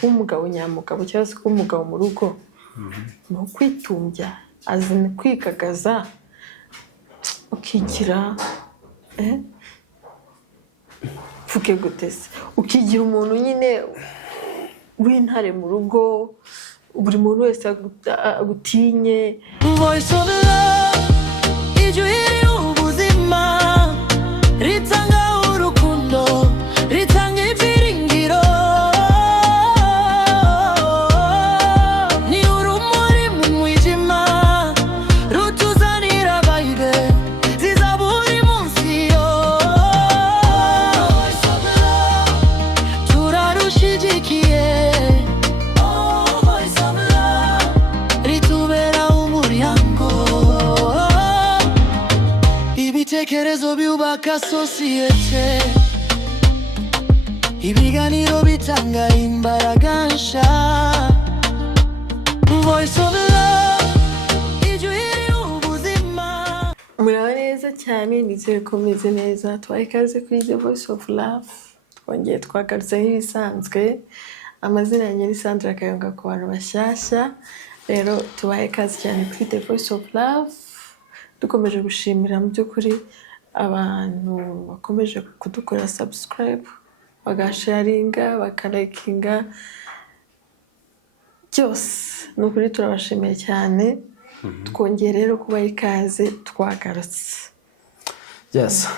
k'umugabo nyamugabo cyangwa se k'umugabo mu rugo ni ukwitumbya azana kwikagaza ukigira fuke gutese ukigira umuntu nyine w'intare mu rugo buri muntu wese agutinye. Voice of love ijwi ry'ubuzima ritanga urukundo ritanga ibyiringiro ni urumuri mu mwijima rutuzanira vibe ziza buri munsi yo. Voice of love turarushigikiye Voice of love ritubera umuryango ibitekerezo byubaka sosiyete ibiganiro bitanga imbaraga nshya. Voice of love ijwi ry'ubuzima. Muraho neza cyane nizere ko meze neza twaye ikaze kuri The Voice of Love twongeye twagarutse nk'ibisanzwe amazina yanjye ni Sandra Kayonga ku bantu bashyashya rero tubaye ikaze cyane kuri The Voice of Love dukomeje gushimira mu by'ukuri abantu bakomeje kudukorera subscribe bagasharinga bakalikinga byose ni ukuri turabashimiye cyane twongeye rero kubaha ikaze twagarutse. Yes,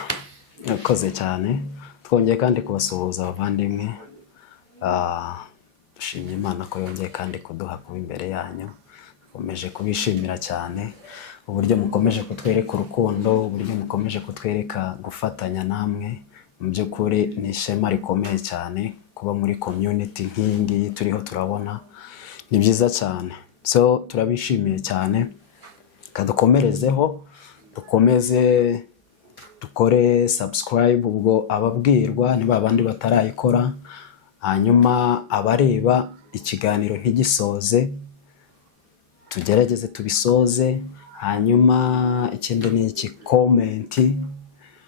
nakoze cyane twongeye kandi kubasuhuza abavandimwe dushimye Imana ko yongeye kandi kuduha kuba imbere yanyu dukomeje kubishimira cyane uburyo mukomeje kutwereka urukundo uburyo mukomeje kutwereka gufatanya namwe mu by'ukuri ni ishema rikomeye cyane kuba muri community nk'iyi ngiyi turiho turabona ni byiza cyane so turabishimiye cyane kadukomerezeho dukomeze dukore subscribe ubwo ababwirwa niba abandi batarayikora hanyuma abareba ikiganiro ntigisoze tugerageze tubisoze hanyuma ikindi ni iki comment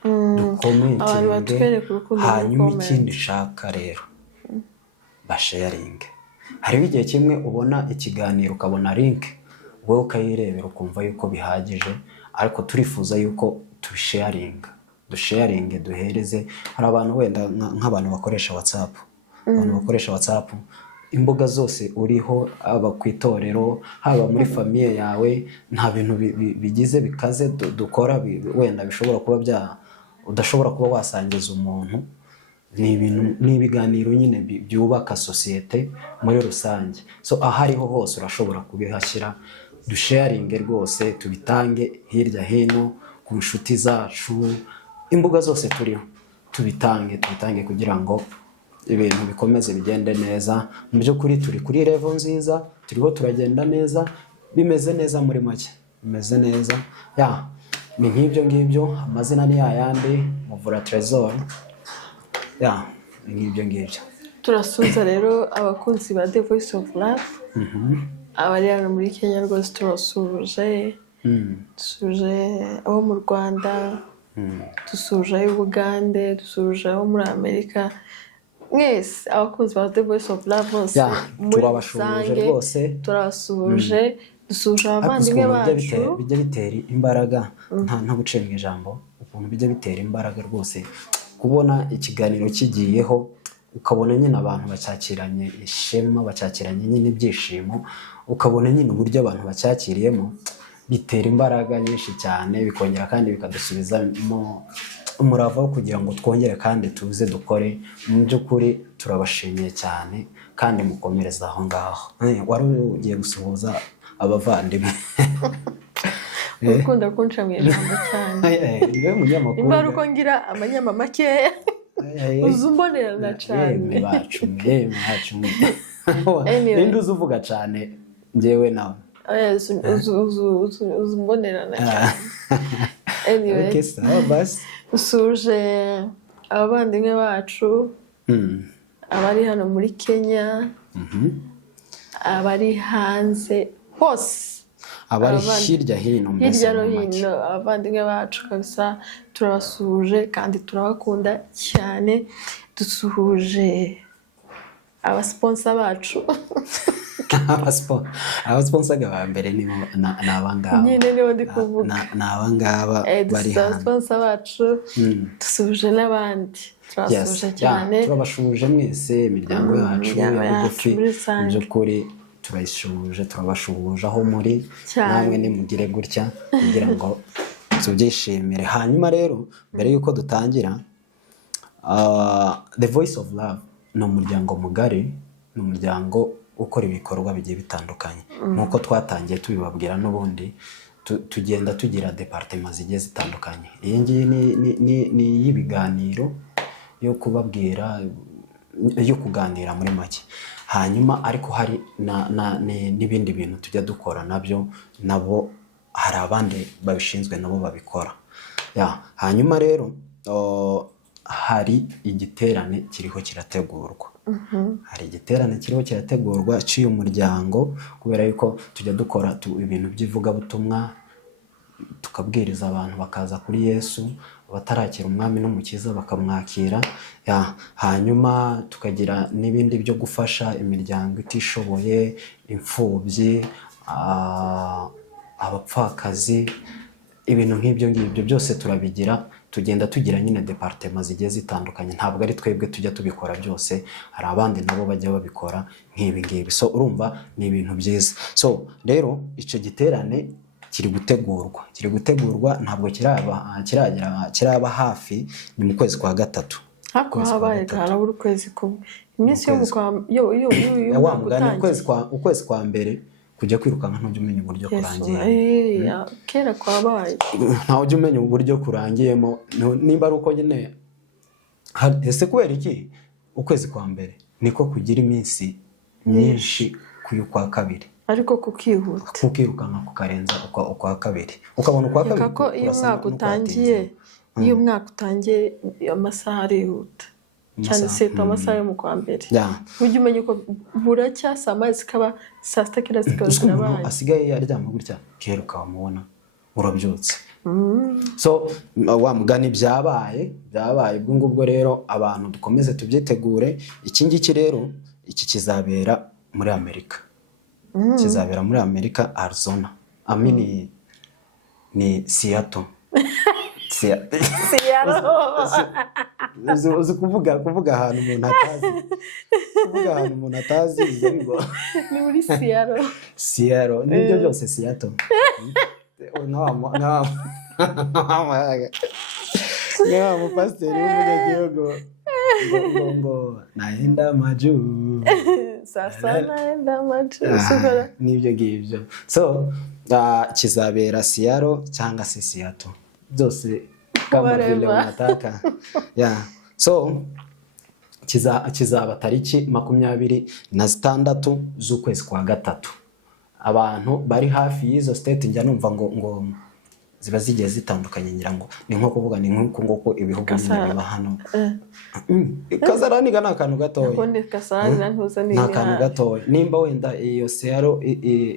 dukomentinge hanyuma ikindi shaka rero basharing. Hari igihe kimwe ubona ikiganiro ukabona link wowe ukayirebera ukumva yuko bihagije ariko turifuza yuko dusharing duhereze. Hari abantu wenda nk'abantu bakoresha WhatsApp abantu bakoresha WhatsApp imbuga zose uriho aba kwitorero haba muri famille yawe nta bintu bigize bikaze dukora wenda bishobora kuba udashobora kuba wasangiza umuntu ni ibintu n'ibiganiro nyine byubaka societe muri rusange so ahariho hose urashobora kubihashyira dusharinge rwose tubitange hirya hino ku nshuti zacu imbuga zose turiho tubitange kugira ngo ibintu bikomeze bigende neza. Mu by'ukuri turi kuri level nziza turiho turagenda neza bimeze neza muri make bimeze neza ni nk'ibyo ngibyo amazina ni yayandi Muvura Trésor ni nk'ibyo ngibyo. Turasuza rero abakunzi ba The Voice of Love abari hano muri Kenya rwose turasuje dusuje abo mu Rwanda dusuje abo Uganda dusuje abo muri Amerika mwese abakunzi ba The Voice of Love bose turabashuje rwose turasuje dusuje abavandimwe bacu bijya bitera imbaraga nta gucenga ijambo ukuntu bijya bitera imbaraga rwose kubona ikiganiro kigiyeho ukabona nyine abantu bacyakiranye ishema bacyakiranye nyine ibyishimo ukabona nyine uburyo abantu bacyakiriyemo bitera imbaraga nyinshi cyane bikongera kandi bikadusubizamo umurava wo kugira ngo twongere kandi tuze dukore. Mu by'ukuri turabashimiye cyane kandi mukomereza aho ngaho wari ugiye gusuhuza abavandimwe ukunda kunca mu ijambo cyane niwe munyamakuru imba uko ngira amanyama makeya uzumbonerana cyane bacu ninde uzuvuga cyane njyewe nawe uzumbonerana cyane. Anyway usuje abavandimwe bacu abari hano muri Kenya abari hanze hose abari hirya hino abavandimwe bacu kabisa turabasuje kandi turabakunda cyane dusuhuje abasponsa bacu abasponsaga ba mbere ni abangaba nyine nibo ndi kuvuga ni abangaba bari hano abasponsa bacu dusuje n'abandi turasuje cyane turabashuje mwese imiryango yacu y'ubugufi by'ukuri turabashuje aho muri namwe nimugire gutya kugira ngo tubyishimire. Hanyuma rero mbere yuko dutangira The Voice of Love ni umuryango mugari, ni umuryango ukora ibikorwa bigiye bitandukanye nk'uko twatangiye tubibabwira n'ubundi tugenda tugira departement zigiye zitandukanye. Iyi ngiyi ni y'ibiganiro yo kubabwira yo kuganira muri make, hanyuma ariko hari n'ibindi bintu tujya dukora nabyo nabo hari abandi babishinzwe nabo babikora. Hanyuma rero hari igiterane kiriho kirategurwa. Hari igiterane kiriho kirategurwa cy'uyu muryango kubera yuko tujya dukora ibintu by'ivugabutumwa tukabwiriza abantu bakaza kuri Yesu batarakira umwami n'umukiza bakamwakira. Hanyuma tukagira n'ibindi byo gufasha imiryango itishoboye, imfubyi, abapfakazi, ibintu nk'ibyo ngibyo byose turabigira. Tugenda tugira nyine departement zigiye zitandukanye, ntabwo ari twebwe tujya tubikora byose, hari abandi nabo bajya babikora nk'ibi ngibi. So urumva ni ibintu byiza. So rero icyo giterane kiri gutegurwa ntabwo kiraba hafi, ni mu kwezi kwa gatatu. Hako habaye harabura ukwezi kumwe, iminsi yo ukwezi kwa mbere kujya kwirukanka ntujya umenya uburyo kurangiye. Kera kwabaye ntujya umenya uburyo kurangiyemo, nimba ari uko nyine ese kubera iki ukwezi kwa mbere niko kugira iminsi myinshi kuyukwa kabiri, ariko kukirukanka kukarenza ukwa kabiri, ukabona ukwa kabiri ko iyo umwaka utangiye amasaha arihuta cyane se amasaha yo mu kwa mbere. Ujye umenya ko buracya saa moya zikaba saa sita kera zikabazira abana asigaye yaryama gutya kera ukabamubona urabyutse. So wa mugani byabaye ubwo ngubwo rero abantu dukomeze tubyitegure. Iki ngiki rero iki kizabera muri Amerika, kizabera muri Amerika Arizona, ni Seattle. Uzi kuvuga ahantu umuntu atazi, ni muri Seattle nibyo byose Seattle. Pasiteri w'umunyagihugu ngo naenda majuu sasa naenda majuu nibyo ngibyo. So kizabera Seattle cyangwa se Seattle byose kama vile unataka. So kizaba tariki 26 z'ukwezi kwa gatatu. Abantu bari hafi y'izo state njya numva ngo ziba zigiye zitandukanye, ngira ngo ni nko kuvuga ni nk'uko ibihugu biba hano. Kasarani gana akantu gatoya, nta kantu gatoya. Nimba wenda iyo Seattle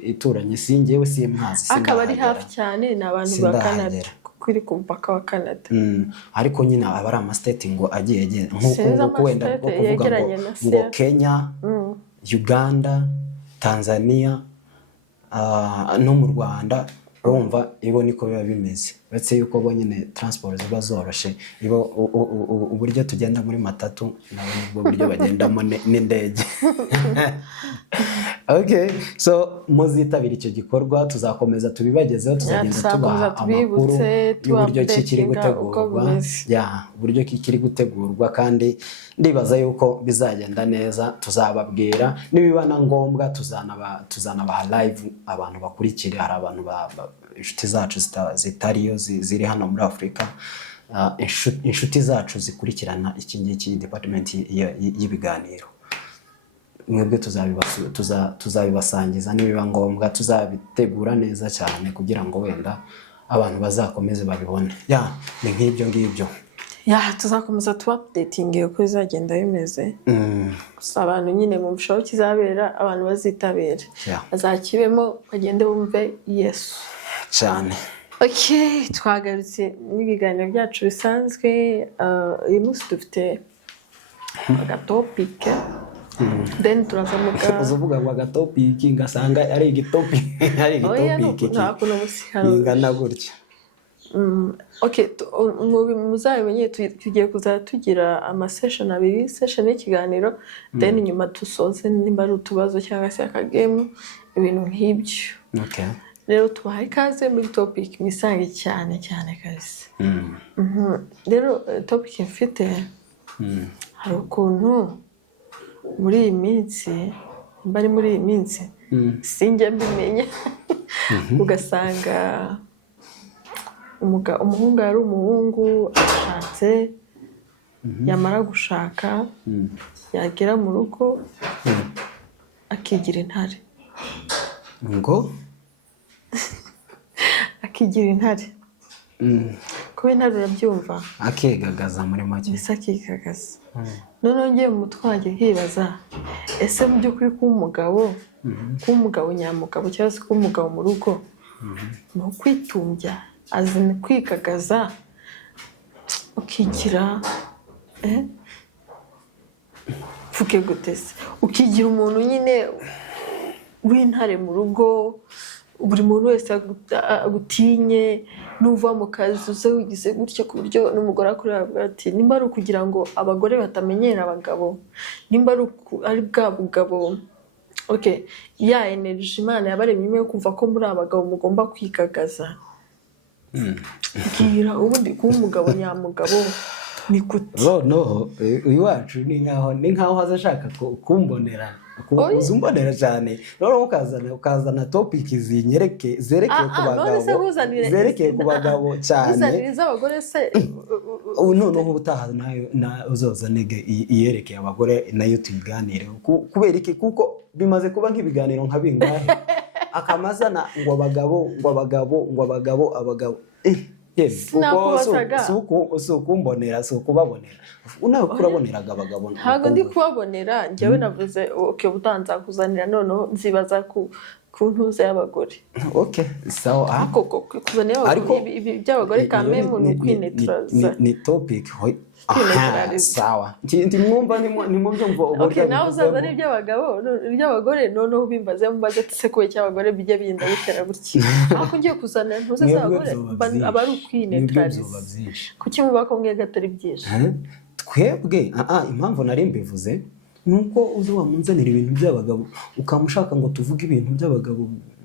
ituranye singewe simhazi, akaba ari hafi cyane n'abantu ba Canada kuri kumpaka wa Canada. Ariko nyine aba ari amastate ngo agiye nk'uko wenda bwo kuvuga ngo Kenya, Uganda, Tanzania no mu Rwanda. Urumva ibo niko biba bimeze, uretse yuko bo nyine transport ziba zoroshe. Ibo uburyo tugenda muri matatu nabo nibwo buryo bagendamo n'indege. Okay, so muzitabira icyo gikorwa, tuzakomeza tubibagezeho, tuzagenda tubaha amakuru y'uburyo kikiri gutegurwa, uburyo kikiri gutegurwa, kandi ndibaza yuko bizagenda neza. Tuzababwira nibiba na ngombwa tuzanabaha live abantu bakurikire. Hari abantu inshuti zacu zitariyo ziri hano muri Afrika, inshuti zacu zikurikirana iki ngiki department y'ibiganiro. Mwebwe tuzabibasangiza nibiba ngombwa, tuzabitegura neza cyane kugira ngo wenda abantu bazakomeze babibone. Ni nk'ibyo ngibyo. Tuzakomeza updating uko izagenda bimeze. Gusa abantu nyine mu bishobo kizabera, abantu bazitabera bazakibemo bagende bumve Yesu cyane. Okay, twagarutse n'ibiganiro byacu bisanzwe. Uyu munsi dufite agatopic then turazamuka uvuga ngo agatopiki ngasanga ari igitopiki ari igitopiki nta kuntu musihano ingana gutya. Okay, muzabimenye tugiye kuza tugira amasession abiri, session y'ikiganiro then nyuma dusoze nimba ari utubazo cyangwa se akagame ibintu nk'ibyo. Okay. Rero tubaha ikaze muri topic misange cyane kabisa. Rero topic mfite hari ukuntu muri iyi minsi bari muri iyi minsi sinjya mbimenya ugasanga umuhungu ari umuhungu ashatse yamara gushaka yagera mu rugo akigira intare ngo akigira intare kuba intare urabyumva akigagaza muri make bisa akigagaza noneho ngiye mu mutwe wanjye nkibaza ese mu by'ukuri kuba umugabo nyamugabo cyangwa se kuba umugabo mu rugo ni ukwitumbya azini kwigagaza ukigira pfuke gutese ukigira umuntu nyine w'intare mu rugo buri muntu wese agutinye nuva mu kazi uze wigize gutya ku buryo n'umugore akureba ati nimba ari ukugira ngo abagore batamenyera abagabo nimba ari bwa bugabo ya energy Imana yabaremye yo kumva ko muri abagabo mugomba kwigagaza bwira ubundi kuba umugabo nyamugabo ni gute noneho uyu wacu ni nkaho haza ashaka kumbonera uzumbonera cyane noneho ukazana topic zerekeye ku bagabo cyane uzaniriza abagore se noneho ubutaha nayo uzoza nige iyerekeye abagore nayo tubiganire kubera iki kuko bimaze kuba nk'ibiganiro nka bingahe akamazana ngo abagabo si ukumbonera si ukubabonera nawe kuraboneraga abagabo ntabwo ndi kubabonera njyewe navuze utanza kuzanira noneho nzibaza ku ntuza y'abagore sawa kuzanira iby'abagore kamwe ni ukwinetraza ni topic sawa ntimwumva nimwumva nawe uzaza n'iby'abagore noneho ubimbaze mbaze se kuba icy'abagore bijya birinda bitera gutya ariko ngiye kuzana ntuze z'abagore aba ari ukwinetraza kuki muba ko mwe gatari byinshi twebwe impamvu nari mbivuze nuko uzi wamunzanira ibintu by'abagabo ukamushaka ngo tuvuge ibintu by'abagabo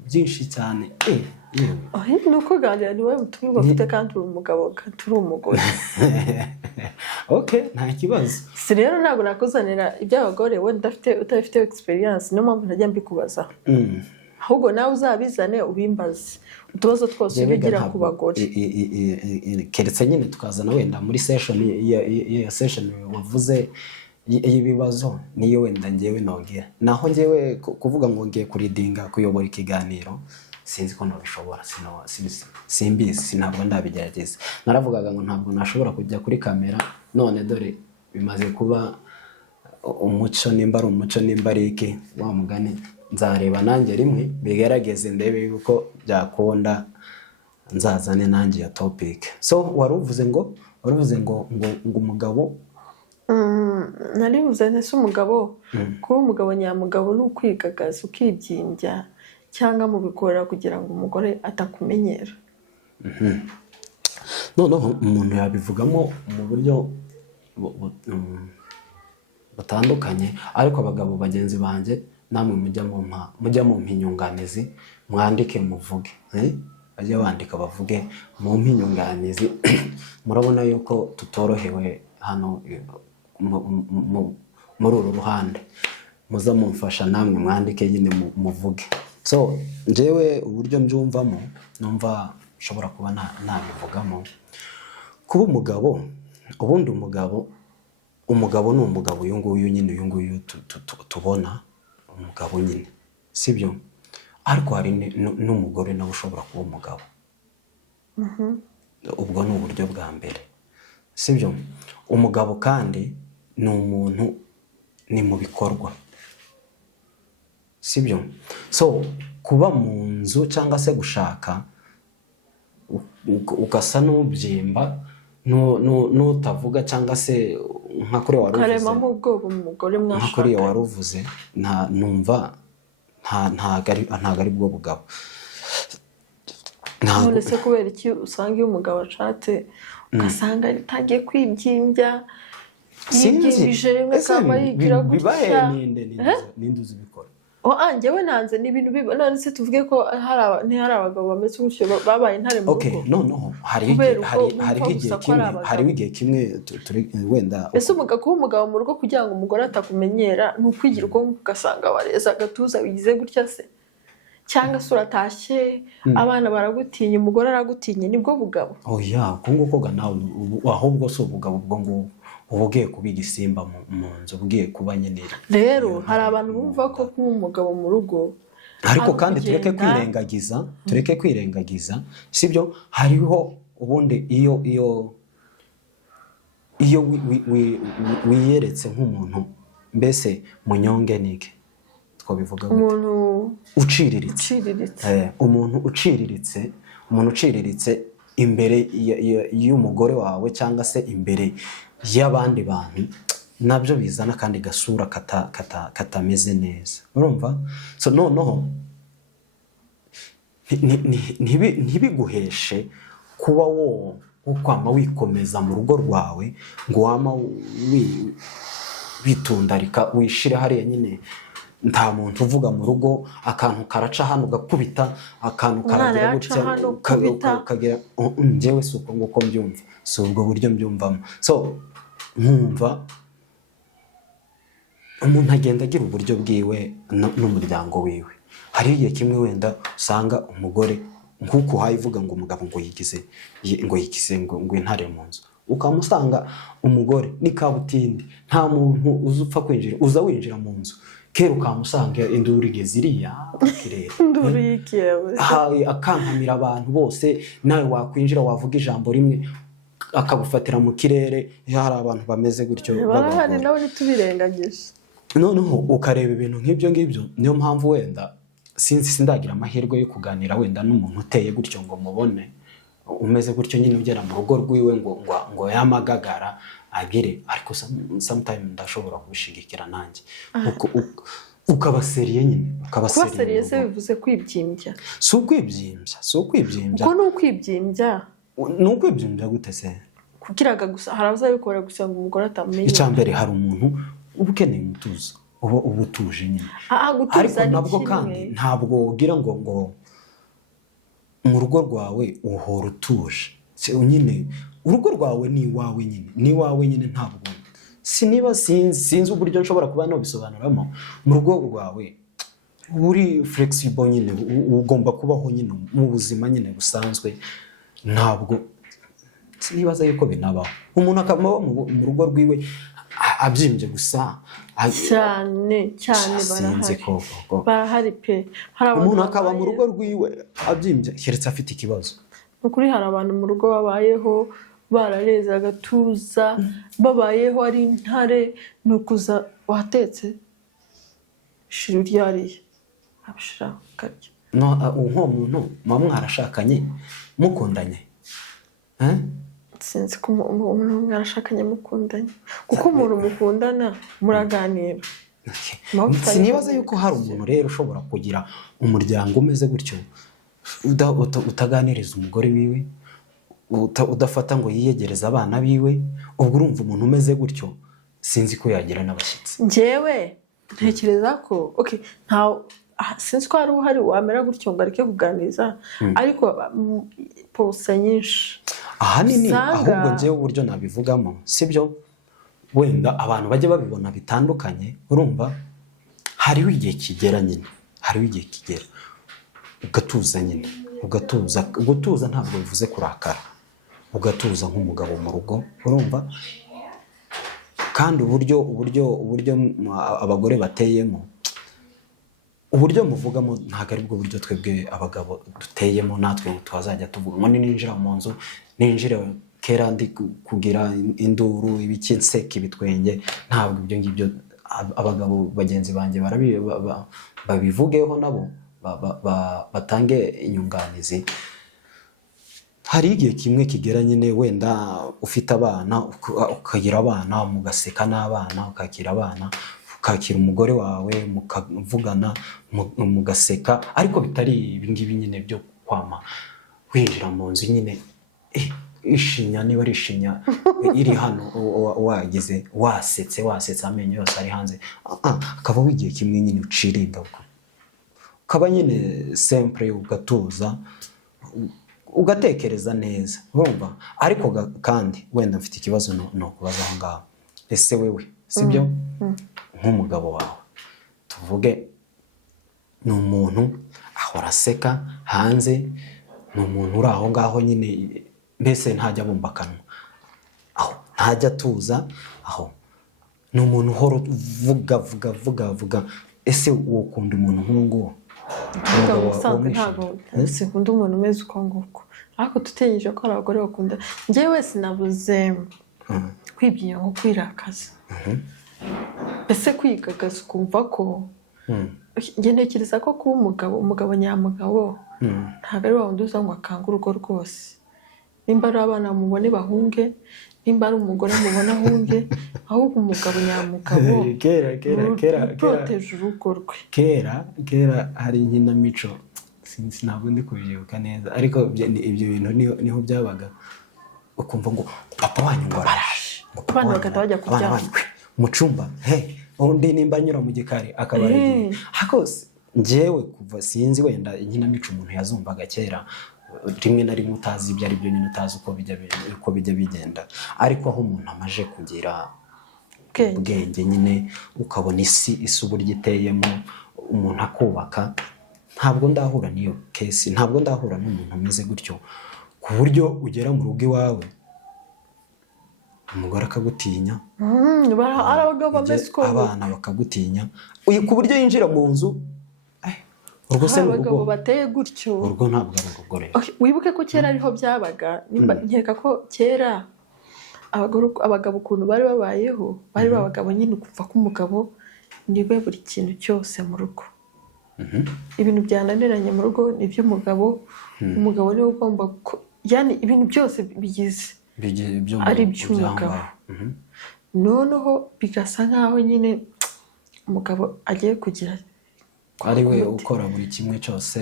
byinshi cyane nuko ganira ni wowe mutumwe bafite kandi uri umugabo kandi uri umugore nta kibazo si rero ntabwo nakuzanira iby'abagore wenda udafite experience niyo mpamvu ntajya mbikubaza ahubwo nawe uzabizane ubimbaze utubazo twose ubigira ku bagore keretse nyine tukazana wenda muri session ya session wavuze y'ibibazo niyo wenda ngewe nongera naho ngewe kuvuga ngo ngiye kuridinga kuyobora ikiganiro sinzi ko nabishobora simbizi ntabwo ndabigerageza naravugaga ngo ntabwo nashobora kujya kuri kamera none dore bimaze kuba umuco nimba ari umuco nimba ari iki wa mugani nzareba nanjye rimwe bigerageze ndebe yuko byakunda nzazane nanjye ya topic so waruvuze ngo umugabo naribuze nese umugabo kuba umugabo nyamugabo ni ukwigagaza ukibyimbya cyangwa mubikorera kugira ngo umugore atakumenyera noneho umuntu yabivugamo mu buryo butandukanye ariko abagabo bagenzi banjye namwe mujya mu mpinyunganizi mwandike muvuge bajya bandika bavuge mu mpinyunganizi murabona yuko tutorohewe hano muri uru ruhande muza mumfasha namwe mwandike nyine muvuge so njyewe uburyo mbyumvamo numva ushobora kuba nabivugamo kuba umugabo ubundi umugabo ni umugabo uyu nguyu tubona umugabo nyine sibyo ariko hari n'umugore nawe ushobora kuba umugabo ubwo ni uburyo bwa mbere sibyo umugabo kandi ni umuntu ni mu bikorwa sibyo so kuba mu nzu cyangwa se gushaka ugasa n'ubyimba n'utavuga cyangwa se nka kuri waruvuze karemamo ubwoba umugore mwashaka nka kuri waruvuze numva ntago ari bwo bugabo. none se kubera iki usanga iyo umugabo ashatse ugasanga atangiye kwibyimbya yibyimbije rimwe akaba yigira gutya ninde uzibikora? njyewe nanze ni ibintu biba none se tuvuge ko ntihari abagabo bameze gutyo babaye intare mu rugo. noneho hariho igihe kimwe wenda ese kuba umugabo mu rugo kugira ngo umugore atakumenyera ni ukwigira ubwonko ugasanga wareza agatuza wigize gutya se, cyangwa se uratashye abana baragutinya umugore aragutinye, nibwo bugabo? oya kunguko nawe ahubwo si ubugabo ubwo ngubwo uba ugiye kuba igisimba mu nzu, ugiye kuba nyine. rero hari abantu bumva ko kuba umugabo mu rugo ariko kandi tureke kwirengagiza sibyo. hariho ubundi iyo wiyeretse nk'umuntu mbese munyongenike twabivuga umuntu uciriritse umuntu uciriritse imbere y'umugore wawe cyangwa se imbere y'abandi bantu, nabyo bizana kandi gasura katameze neza, urumva? so noneho ntibiguheshe kuba wo kwama wikomeza mu rugo rwawe ngo wama witundarika wishire hariya nyine nta muntu uvuga mu rugo, akantu karaca hano ugakubita, akantu karagira gutya ukagira. njyewe si uko nguko mbyumva, si ubwo buryo mbyumvamo. so nkumva umuntu agenda agira uburyo bwiwe n'umuryango wiwe. hari igihe kimwe wenda usanga umugore nk'uko uhayivuga ngo umugabo ngo yigize ngo intare mu nzu, ukamusanga umugore ni kabutindi, nta muntu uzupfa kwinjira, uza winjira mu nzu kera ukamusanga induru igeze iriya kirere induru yikewe akankamira abantu bose, nawe wakwinjira wavuga ijambo rimwe akabufatira mu kirere. hari abantu bameze gutyo barahari nawe ntitubirengagije. noneho ukareba ibintu nk'ibyo ngibyo. niyo mpamvu wenda sindagira amahirwe yo kuganira wenda n'umuntu uteye gutyo ngo mubone umeze gutyo nyine ugera mu rugo rwiwe ngo yamagagara agire, ariko sometimes ndashobora kubishigikira nanjye ukabaseriye nyine ukabaseriye. se bivuze kwibyimbya? si ukwibyimbya ni ukwibyimbya gute se? kugiraga gusa hari abazabikora gusa ngo umugore atamenya. icya mbere hari umuntu uba ukeneye umutuzo, uba utuje nyine. ariko nabwo kandi ntabwo ugira ngo mu rugo rwawe uhora utuje nyine. urugo rwawe ni iwawe nyine ntabwo sinzi uburyo nshobora kuba nabisobanuramo. mu rugo rwawe uri flexible nyine, ugomba kubaho nyine mu buzima nyine busanzwe. ntabwo sinibaza yuko binabaho umuntu akabaho mu rugo rwiwe abyimbye gusa cyane barahari pe. umuntu akaba mu rugo rwiwe abyimbye keretse afite ikibazo. ukuri hari abantu mu rugo babayeho barareze agatuza, babayeho ari intare, nukuza watetse shira uryariye abishira karya. nko muntu muba mwarashakanye mukundanye, sinzi ko umuntu mwarashakanye mukundanye, kuko umuntu mukundana muraganira. sinibaza yuko hari umuntu rero ushobora kugira umuryango umeze gutyo utaganiriza umugore wiwe, udafata ngo yiyegereze abana biwe. ubwo urumva umuntu umeze gutyo sinzi ko yagira n'abashyitsi. njyewe ntekereza ko sinzi ko hari uhari wamera gutyo ngo areke kuganiriza, ariko pose nyinshi ahanini ahubwo njyewe uburyo nabivugamo sibyo, wenda abantu bajya babibona bitandukanye. urumva hariho igihe kigera ugatuza nyine, gutuza ntabwo bivuze kurakara, ugatuza nk'umugabo mu rugo. urumva kandi uburyo abagore bateyemo, uburyo muvugamo ntabwo ari bwo buryo twebwe abagabo duteyemo. natwe twazajya tuvuga ngo ninjira mu nzu ninjire kera ndi kugira induru ibikinseka ibitwenge. ntabwo ibyo ngibyo abagabo bagenzi banjye babivugeho nabo batange inyunganizi. hari igihe kimwe kigera nyine wenda ufite abana ukagira abana mugaseka n'abana ukakira abana ukakira umugore wawe mukavugana mugaseka ariko bitari ibingibi nyine byo kwama winjira mu nzu nyine ishinya niba ari ishinya iri hano wagize wasetse amenyo yose ari hanze akaba wigiye kimwe nyine ucirinda ukaba nyine sempre ugatuza ugatekereza neza urumva ariko kandi wenda mfite ikibazo no kubaza aho ngaho ese wewe sibyo nk'umugabo wawe tuvuge ni umuntu ahora aseka hanze ni umuntu uri aho ngaho nyine mbese ntajya bumva akanwa aho ntajya atuza aho ni umuntu uhora vuga ese ukunda umuntu nk'uwo umugabo usanzwe ntabwo sikunda umuntu umeze uko nguko ariko tutegereje ko ari abagore bakunda njyewe sinabuze kwibyinya nko kwirakaza ese kwigagaza ukumva ko njye ntekereza ko kuba umugabo nyamugabo ntabwo ari wa wundi uza ngo akange urugo rwose nimba ari abana mubone bahunge nimba ari umugore mubona ahunge ahubwo umugabo nyamugabo proteje urugo rwe kera hari inkinamico ntabwo ndi kubyibuka neza ariko ibyo bintu niho byabaga ukumva ngo papa wanyu ngo araje abana bagahita bajya kuryama mu cyumba undi nimba anyura mu gikari akaba aragiye hakose njyewe kuva sinzi wenda inkinamico umuntu yazumvaga kera rimwe na rimwe utazi ibyo ari byo nyine utazi uko bijya bigenda ariko aho umuntu amaje kugira ubwenge nyine ukabona isi uburyo iteyemo umuntu akubaka ntabwo ndahura n'iyo kesi ntabwo ndahura n'umuntu umeze gutyo ku buryo ugera mu rugo iwawe umugore akagutinya abana bakagutinya ku buryo yinjira mu nzu urwo se n'urugo bateye gutyo urwo ntabwo ari urugore wibuke ko kera ariho byabaga nkeka ko kera abagabo ukuntu bari babayeho bari babagabo nyine ukuva ko umugabo niwe buri kintu cyose mu rugo ibintu byananiranye mu rugo ni iby'umugabo umugabo niwe ugomba yani ibintu byose bigize ari iby'umugabo noneho bigasa nkaho nyine umugabo agiye kugira ari we ukora buri kimwe cyose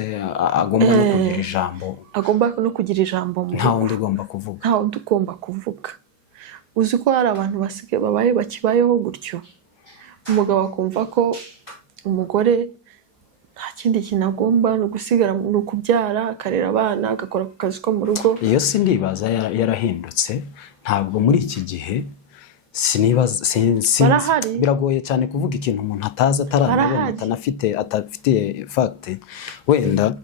agomba no kugira ijambo nta wundi ugomba kuvuga uzi ko hari abantu basigaye bakibayeho gutyo umugabo akumva ko umugore nta kindi kintu agomba ni ugusigara ni ukubyara akarera abana agakora ku kazi ko mu rugo iyo si ndibaza yarahindutse ntabwo muri iki gihe biragoye cyane kuvuga ikintu umuntu atazi ataranabona atafitiye fagite wenda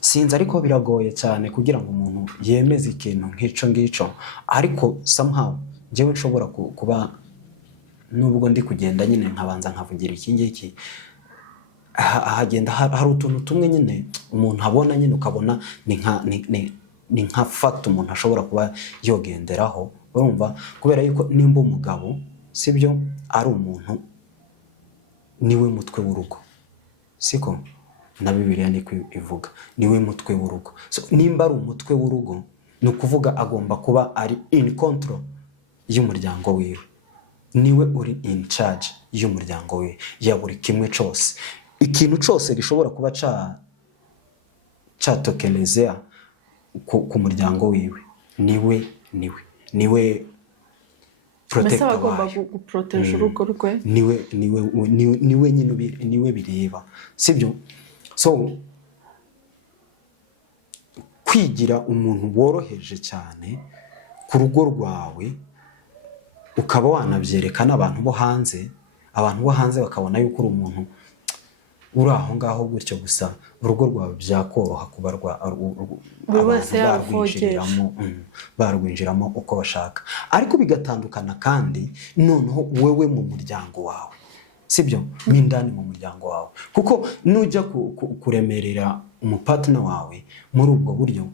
sinzi ariko biragoye cyane kugira ngo umuntu yemeze ikintu nk'icyo ngicyo ariko somehow njyewe nshobora kuba nubwo ndi kugenda nyine nkabanza nkavugira iki ngiki hagenda hari utuntu tumwe nyine umuntu abona nyine ukabona ni nka fact umuntu ashobora kuba yogenderaho urumva kubera yuko nimba umugabo sibyo ari umuntu niwe mutwe w'urugo siko na Bibiliya niko ivuga niwe mutwe w'urugo so nimba ari umutwe w'urugo ni ukuvuga agomba kuba ari in control y'umuryango wiwe niwe uri in charge y'umuryango wiwe ya buri kimwe cyose ikintu cyose gishobora kuba cyatokelezea ku muryango wiwe niwe protector agomba guprotege urugo rwe niwe niwe bireba sibyo so kwigira umuntu woroheje cyane ku rugo rwawe ukaba wanabyerekana abantu bo hanze bakabona yuko uri umuntu uri aho ngaho gutyo gusa urugo rwawe byakoroha kuba barwinjiramo uko bashaka ariko bigatandukana kandi noneho wewe mu muryango wawe sibyo mindani mu muryango wawe kuko nujya kuremerera umupartner wawe muri ubwo buryo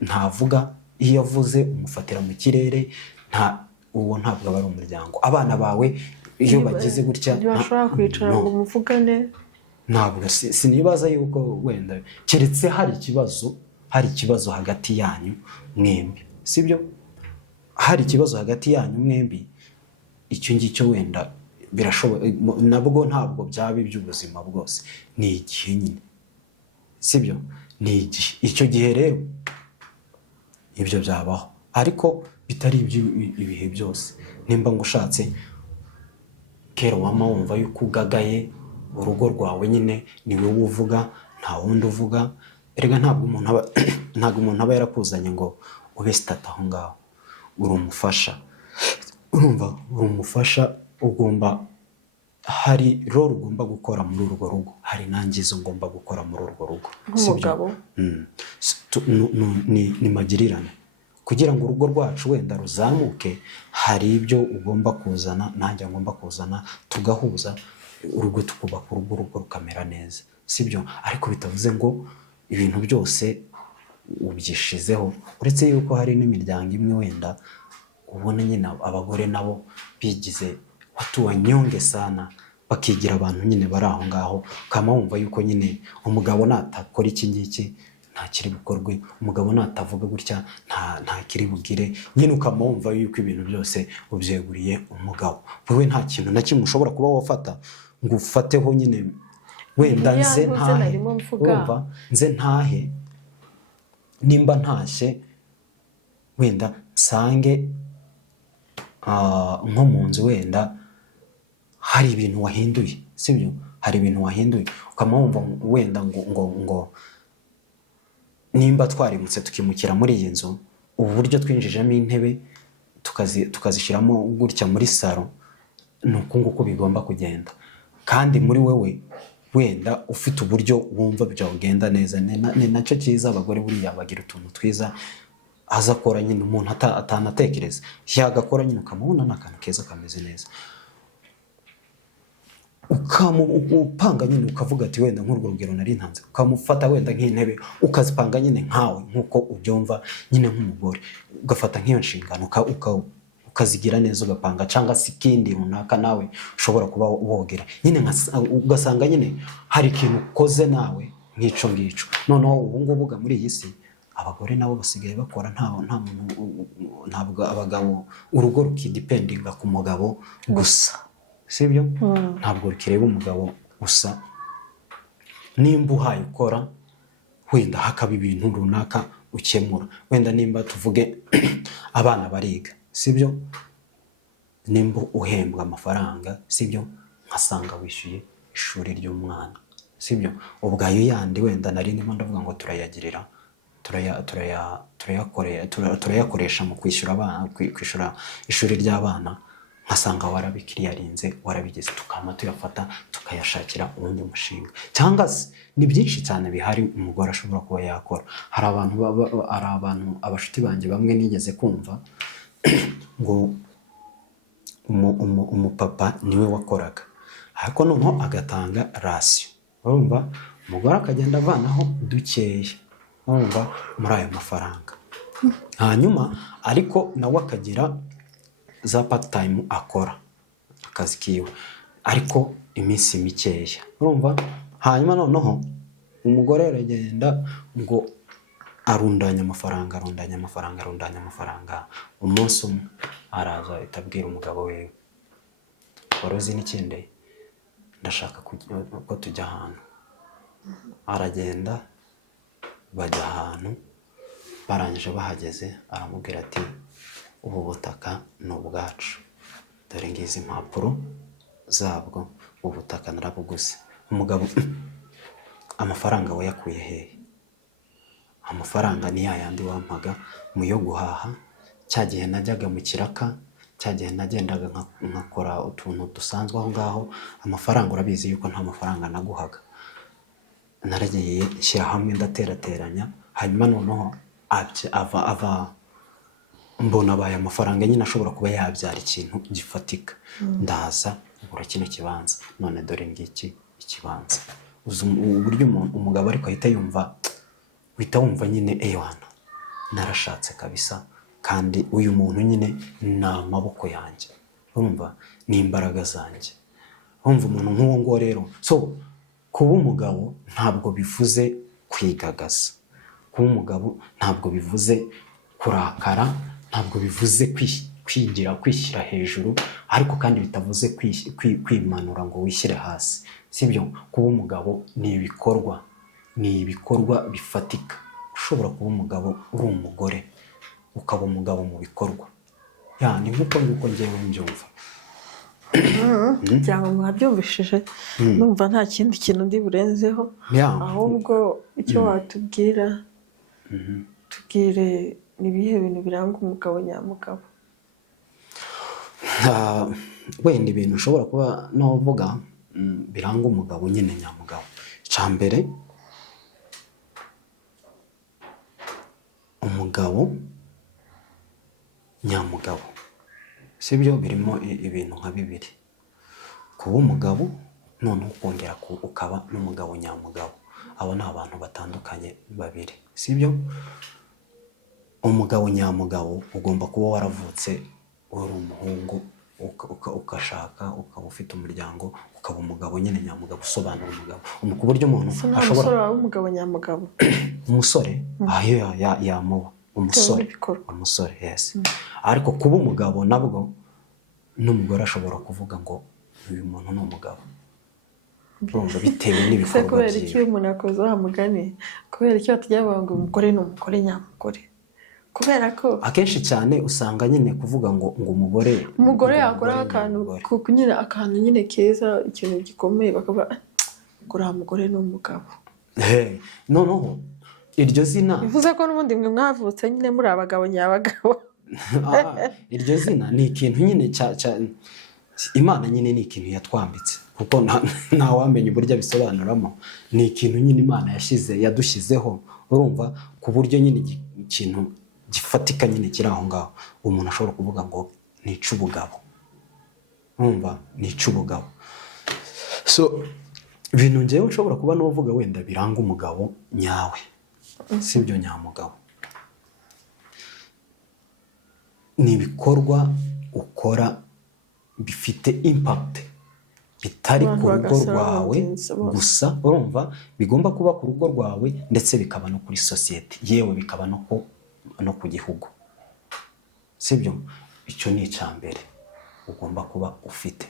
ntavuga iyo avuze umufatira mu kirere uwo ntabwo aba ari umuryango abana bawe iyo bagize gutya ntibashobora kwicara ngo muvugane ntabwo sinibaza yuko wenda keretse hari ikibazo hari ikibazo hagati yanyu mwembi, sibyo? Hari ikibazo hagati yanyu mwembi, icyo ngicyo wenda birashoboka, nabwo ntabwo byaba iby'ubuzima bwose, ni igihe nyine, sibyo? Ni igihe, icyo gihe rero ibyo byabaho, ariko bitari ibihe byose. Nimba ngo ushatse kera wama wumva yuko ugagaye, urugo rwawe nyine ni wowe uvuga, nta wundi uvuga. Erega ntabwo umuntu aba yarakuzanye ngo ube sitata aho ngaho, uri umufasha. Urumva, uri umufasha, ugomba, hari role ugomba gukora muri urwo rugo, hari nangizo ngomba gukora muri urwo rugo, nk'umugabo. Ni magirirane. Kugira ngo urugo rwacu wenda ruzamuke, hari ibyo ugomba kuzana, nanjye ngomba kuzana, tugahuza urugo, tukubaka urugo rukamera neza, sibyo? Ariko bitavuze ngo ibintu byose ubyishizeho, uretse yuko hari n'imiryango imwe wenda ubona nyine abagore nabo bigize watu wanyonge sana, bakigira abantu nyine bari aho ngaho, kama wumva yuko nyine umugabo natakora iki ngiki nta kiri bukorwe, umugabo natavuga gutya nta kiri bugire, nyine ukama wumva yuko ibintu byose ubyeguriye umugabo. Wewe nta kintu na kimwe ushobora kuba wafata ngo ufateho nyine wenda nze ntahe, urumva, nze ntahe, nimba ntashye wenda nsange nko mu nzu wenda hari ibintu wahinduye, sibyo? Hari ibintu wahinduye, ukama wumva wenda ngo nimba twarimutse tukimukira muri iyi nzu, ubu buryo twinjijemo intebe tukazishyiramo gutya muri salo, nuko nguko bigomba kugenda. Kandi muri wewe wenda ufite uburyo wumva byagenda neza, ni nacyo cyiza. Abagore buriya bagira utuntu twiza aza akora nyine umuntu atanatekereza, yagakora nyine ukamubona n'akantu keza kameze neza, ukamupanga nyine, ukavuga ati wenda nk'urwo rugero nari ntanze, ukamufata wenda nk'intebe ukazipanga nyine nkawe nk'uko ubyumva nyine nk'umugore, ugafata nk'iyo nshingano ukazigira neza, ugapanga cyangwa se ikindi runaka nawe ushobora kuba wogera nyine, ugasanga nyine hari ikintu ukoze nawe nk'ico ngico. Noneho ubu ngubu muri iyi si abagore nabo basigaye bakora, ntabwo abagabo, urugo rukidependinga ku mugabo gusa, sibyo? Ntabwo rukireba umugabo gusa. Nimba uhaye ukora, wenda hakaba ibintu runaka ukemura, wenda nimba tuvuge abana bariga, sibyo? Nimba uhembwa amafaranga, sibyo, nkasanga wishyuye ishuri ry'umwana, sibyo, ubwayo yandi wenda nari ndimo ndavuga ngo turayagirira, turayakoresha mu kwishyura abana, kwishyura ishuri ry'abana, nkasanga warabikiriyarinze, warabigize, tukama tuyafata tukayashakira ubundi mushinga. Cyangwa se ni byinshi cyane bihari umugore ashobora kuba yakora. Hari abantu abashuti banjye bamwe nigeze kumva ngo umupapa niwe wakoraga, ariko noneho agatanga rasiyo, urumva, umugore akagenda avanaho dukeya, urumva, muri ayo mafaranga, hanyuma ariko nawe akagira za part time akora akazi kiwe, ariko iminsi mikeya, urumva. Hanyuma noneho umugore aragenda ngo arundanya amafaranga, umunsi umwe araza itabwira umugabo we, waruzi n'ikindi, ndashaka ko tujya ahantu. Aragenda bajya ahantu, barangije bahageze aramubwira ati ubu butaka ni ubwacu, dore ngizi impapuro zabwo, ubutaka narabuguze. Umugabo amafaranga wayakuye hehe? Amafaranga ni yayandi wampaga mu yo guhaha, cyagihe najyaga mu kiraka, cyagihe nagendaga nkakora utuntu dusanzwe aho ngaho, amafaranga urabizi yuko nta mafaranga naguhaga. Naragiye shyira hamwe ndaterateranya, hanyuma noneho ava mbona abaye amafaranga nyine ashobora kuba yabyara ikintu gifatika. Ndaza ngura kino kibanza, none dore ngiki ikibanza. Uburyo umugabo ariko ahita yumva, uhita wumva nyine ewana, narashatse kabisa, kandi uyu muntu nyine ni amaboko yanjye, urumva, ni imbaraga zanjye. Urumva umuntu nk'uwo ngo rero, so kuba umugabo ntabwo bivuze kwigagaza. kuba umugabo ntabwo bivuze kurakara, ntabwo bivuze kwishyira hejuru, ariko kandi bitavuze kwimanura ngo wishyire hasi, sibyo. Kuba umugabo ni ibikorwa bifatika. Ushobora kuba umugabo uri umugore, ukaba umugabo mu bikorwa. Ni nk'uko ngewe mbyumva. cyangwa mwabyumvishije, numva nta kindi kintu ndi burenzeho, ahubwo icyo watubwira, tubwire ni ibihe bintu biranga umugabo nyamugabo. Wenda ibintu ushobora kuba navuga biranga umugabo nyine nyamugabo. Icya mbere, umugabo nyamugabo, sibyo, birimo ibintu nka bibiri: kuba umugabo noneho ukongera ukaba n'umugabo nyamugabo. Abo ni abantu batandukanye babiri, sibyo. Umugabo nyamugabo ugomba kuba waravutse uri umuhungu, ukashaka, ukaba ufite umuryango, ukaba umugabo nyine nyamugabo, usobanura umugabo. Ku buryo umuntu ashobora... umusore wawe umugabo nyamugabo? Umusore yamuba umusore, yes. Ariko kuba umugabo nabwo, n'umugore ashobora kuvuga ngo uyu muntu ni umugabo, bitewe n'ibikorwa byiwe. Kubera iki umuntu akoze wa mugani? Kubera iki batajya bavuga ngo umugore ni umugore nyamugore? Kubera ko akenshi cyane usanga nyine kuvuga ngo umugore yakora akantu nyine keza, ikintu gikomeye, bakavuga ngo uriya mugore ni umugabo. Noneho iryo zina bivuze ko n'ubundi mwe mwavutse nyine muri abagabo nyabagabo. Iryo zina ni ikintu nyine Imana nyine ni ikintu yatwambitse, kuko nta wamenya uburyo abisobanuramo. Ni ikintu nyine Imana yadushyizeho, urumva, ku buryo nyine ikintu gifatika nyine kiri aho ngaho. Umuntu ashobora kuvuga ngo ni ic'ubugabo, urumva, ni ic'ubugabo. So ibintu ngewe ushobora kuba n'uvuga wenda biranga umugabo nyawe, sibyo, nyamugabo, ni ibikorwa ukora bifite impact, bitari ku rugo rwawe gusa, urumva, bigomba kuba ku rugo rwawe ndetse bikaba no kuri sosiyete, yewe bikaba no ku gihugu, sibyo. Icyo ni icya mbere ugomba kuba ufite,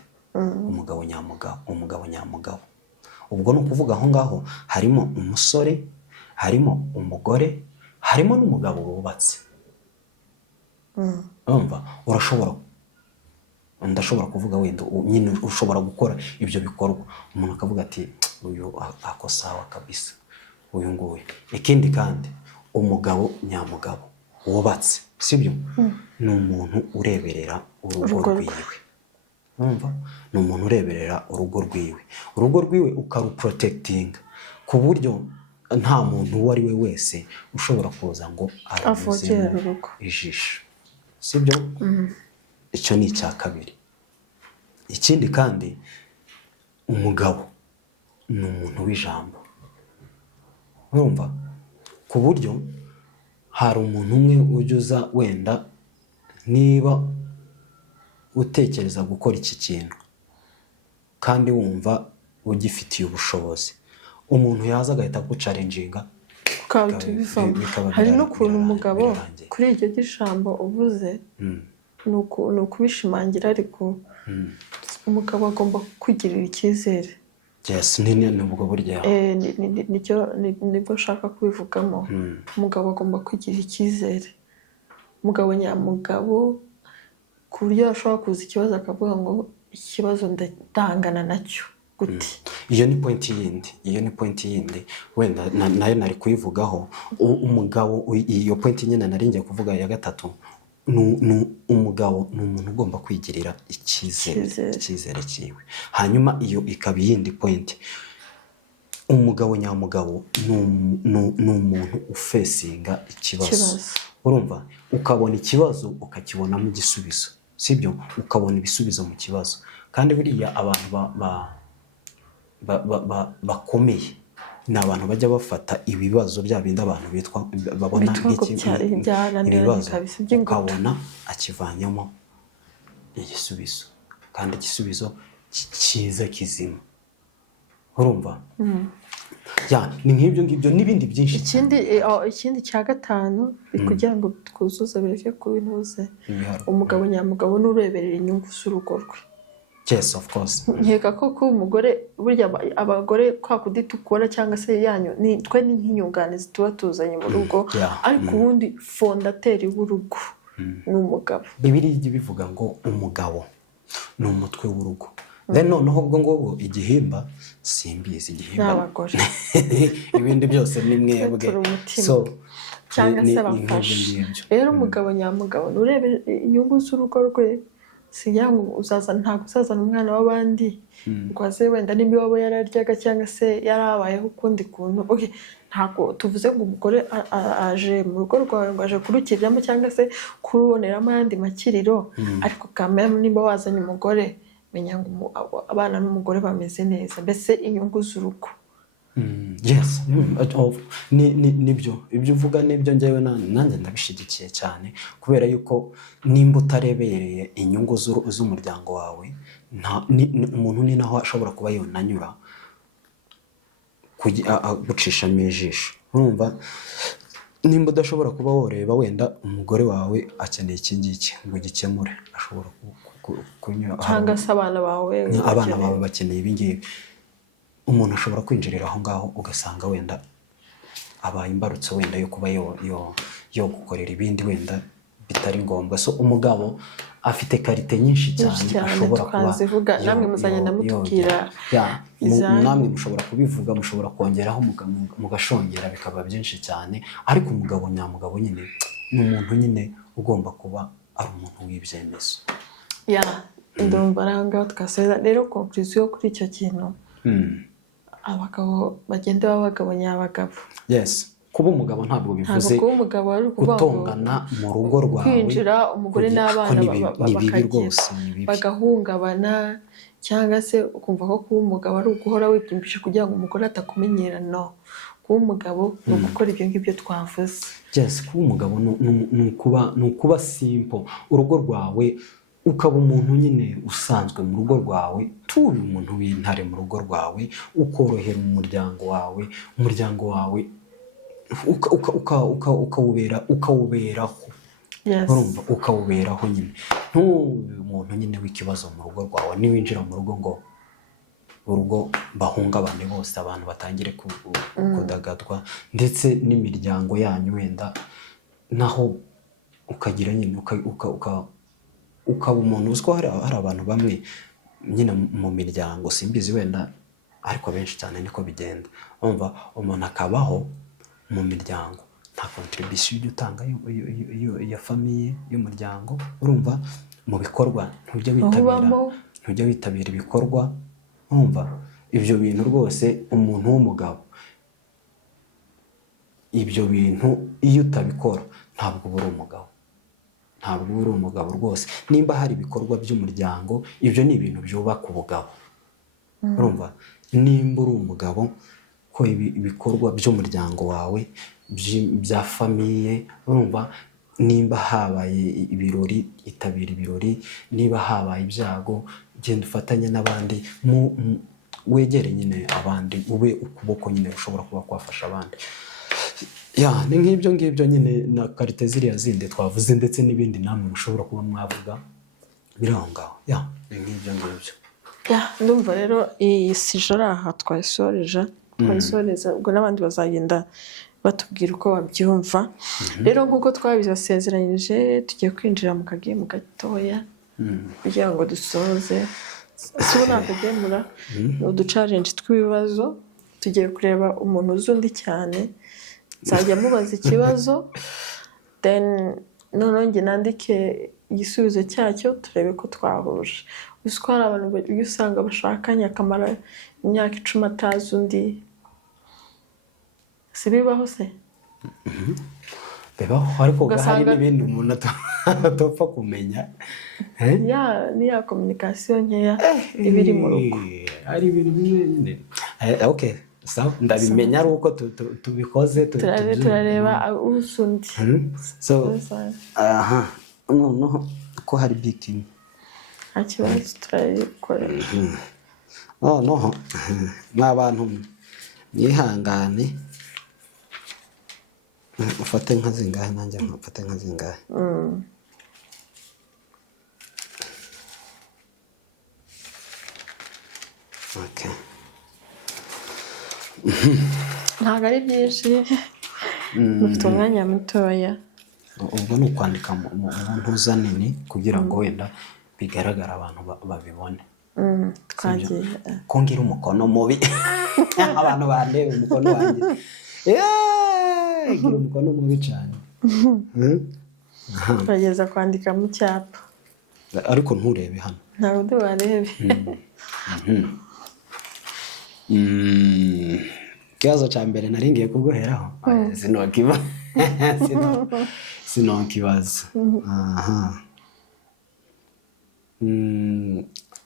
umugabo nyamugabo. Ubwo ni ukuvuga aho ngaho harimo umusore, harimo umugore, harimo n'umugabo wubatse. Urumva, ndashobora kuvuga wenda nyine ushobora gukora ibyo bikorwa, umuntu akavuga ati uyu ako sawa kabisa, uyu nguyu. Ikindi kandi, umugabo nyamugabo wubatse, sibyo, ni umuntu ureberera urugo rwiwe. Urumva, ni umuntu ureberera urugo rwiwe ukaruprotectinga, ku buryo nta muntu uwo ari we wese ushobora kuza ngo arabuzemo ijisho, sibyo. Icyo ni icya kabiri. Ikindi kandi, umugabo ni umuntu w'ijambo, urumva, ku buryo hari umuntu umwe ujuza wenda, niba utekereza gukora iki kintu kandi wumva ugifitiye ubushobozi, umuntu yaza agahita gucarenjinga, hari n'ukuntu umugabo kuri iryo gishambo uvuze ni ukubishimangira, ariko umugabo agomba kwigirira icyizere. Yes, ni ubwo buryo. Nibwo ushaka kubivugamo. Umugabo agomba kwigirira icyizere, umugabo nyamugabo, ku buryo ashobora kuza ikibazo akavuga ngo ikibazo ndahangana nacyo gute. Iyo ni point yindi wenda nayo nari kuyivugaho. Umugabo, iyo point nyine nari ngiye kuvuga ya gatatu, umugabo ni umuntu ugomba kwigirira icyizere cyiwe. Hanyuma iyo ikaba iyindi point. Umugabo nyamugabo ni umuntu ufesinga ikibazo, urumva, ukabona ikibazo ukakibonamo igisubizo, sibyo, ukabona ibisubizo mu kibazo. Kandi buriya abantu bakomeye ni abantu bajya bafata ibibazo bya bindi abantu babona nk'ibibazo, ukabona akivanyemo igisubizo, kandi igisubizo cyiza kizima, urumva. ni nk'ibyo ngibyo n'ibindi byinshi. Ikindi cya gatanu kugira ngo twuzuze bireke kubinuze, umugabo nyamugabo n'ureberera inyungu z'urugo rwe. Yes, of course. Nkeka ko umugore burya abagore kwa kudi tukora cyangwa se yanyu ni twe ni nk'inyunganizi tuba tuzanye mu rugo, ariko ubundi fondateri w'urugo ni umugabo. Bibiliya bivuga ngo umugabo ni umutwe w'urugo. Then noneho ubwo ngubwo igihimba simbizi igihimba n'abagore ibindi byose ni mwebwe, so cyangwa se bafasha. Rero umugabo nyamugabo nurebe inyungu z'urugo rwe, ntabwo uzazana umwana w'abandi ngo aze wenda nimba waba yararyaga cyangwa se yarabayeho ukundi kuntu. Ntabwo tuvuze ngo umugore aje mu rugo rwawe ngo aje kurukiriramo cyangwa se kuruboneramo ayandi makiriro, ariko kamera nimba wazanye umugore menya ngo abana n'umugore bameze neza, mbese inyungu z'urugo. Yes, nibyo ibyo uvuga nibyo njyewe nanjye ndabishigikiye cyane, kubera yuko nimba utarebereye inyungu z'umuryango wawe, umuntu ni naho ashobora kuba yonanyura gucishamo ijisho. Urumva, nimba udashobora kuba woreba wenda umugore wawe akeneye iki ngiki ngo gikemure, ashobora kunyura cyangwa se abana bawe bakeneye ibi ngibi, umuntu ashobora kwinjirira aho ngaho ugasanga wenda abaye imbarutso wenda yo kuba yo gukorera ibindi wenda bitari ngombwa. So umugabo afite karite nyinshi cyane ashobora kuba namwe muzagenda mutubwira, namwe mushobora kubivuga, mushobora kongeraho mugashongera bikaba byinshi cyane, ariko umugabo nyamugabo nyine ni umuntu nyine ugomba kuba ari umuntu w'ibyemezo. Ndumva arangaho twaseza rero conclusion kuri icyo kintu. Abagabo bagenda b'abagabo nyabagabo. Yes, kuba umugabo ntabwo bivuze gutongana mu rugo rwawe, kwinjira umugore n'abana bagahungabana, cyangwa se ukumva ko kuba umugabo ari uguhora wipimpisha kugira ngo umugore atakumenyera. No, kuba umugabo ni ugukora ibyo ngibyo twavuze. Yes, kuba umugabo ni ukuba simple, urugo rwawe ukaba umuntu nyine usanzwe mu rugo rwawe, tuba umuntu w'intare mu rugo rwawe, ukorohera umuryango wawe ukawuberaho. Urumva, ukawuberaho nyine, umuntu nyine w'ikibazo mu rugo rwawe. Niwinjira mu rugo ngo urugo bahungabane bose, abantu batangire kudagadwa, ndetse n'imiryango yanyu wenda naho ukagira nyine ukaba umuntu uziko hari abantu bamwe nyine mu miryango, simbizi wenda ariko benshi cyane niko bigenda. Umva, umuntu akabaho mu miryango nta contribution utanga ya famille y'umuryango. Urumva, mu bikorwa ntujya witabira ibikorwa. Urumva, ibyo bintu rwose umuntu w'umugabo, ibyo bintu iyo utabikora ntabwo uri umugabo rwose. Nimba hari ibikorwa by'umuryango, ibyo ni ibintu byubaka ubugabo. Urumva, nimba uri umugabo ko ibikorwa by'umuryango wawe bya famiye, urumva, nimba habaye ibirori itabira ibirori, niba habaye ibyago genda ufatanye n'abandi, wegere nyine abandi, ube ukuboko nyine ushobora kuba kwafasha abandi. Ni nk'ibyo ngibyo nyine na karite ziriya zindi twavuze, ndetse n'ibindi namwe mushobora kuba mwavuga biri aho ngaho. Ni nk'ibyo ngibyo. Ndumva rero iyi sijoro aha twayisoreza, ubwo n'abandi bazagenda batubwira uko babyumva. Rero nk'uko twabibasezeranyije, tugiye kwinjira mu kagemu gatoya kugira ngo dusoze. Ubu nakagemura ni uducarenji tw'ibibazo. Tugiye kureba umuntu uzi undi cyane, nzajya mubaza ikibazo, then noneho njye nandike igisubizo cyacyo, turebe ko twahuje. Uzi ko hari abantu iyo usanga bashakanye akamara imyaka 10 atazi undi, si bibaho se? Bibaho, ariko hari n'ibindi umuntu atapfa kumenya. Niya communication nkeya ibiri mu rugo, ari ibintu bimwe nyine. Okay, so ndabimenya ari uko tubikoze, turareba usundi. So no ko hari biking akibazo turayikorera. No n'abantu Nihangane ufate nka zingahe nanjye mfate nka zingahe. Okay. ntabwo ari byinshi dufite umwanya mutoya. Ubwo ni ukwandika mu ntuza nini kugira ngo wenda bigaragara abantu babibone. Twagiye kongira umukono mubi abantu bandeba umukono wanjye gira umukono mubi cyane. turageza kwandika mu cyapa ariko nturebe hano ntabwo ndi barebe. ikibazo cya mbere nari ngiye kuguheraho sinokibaza.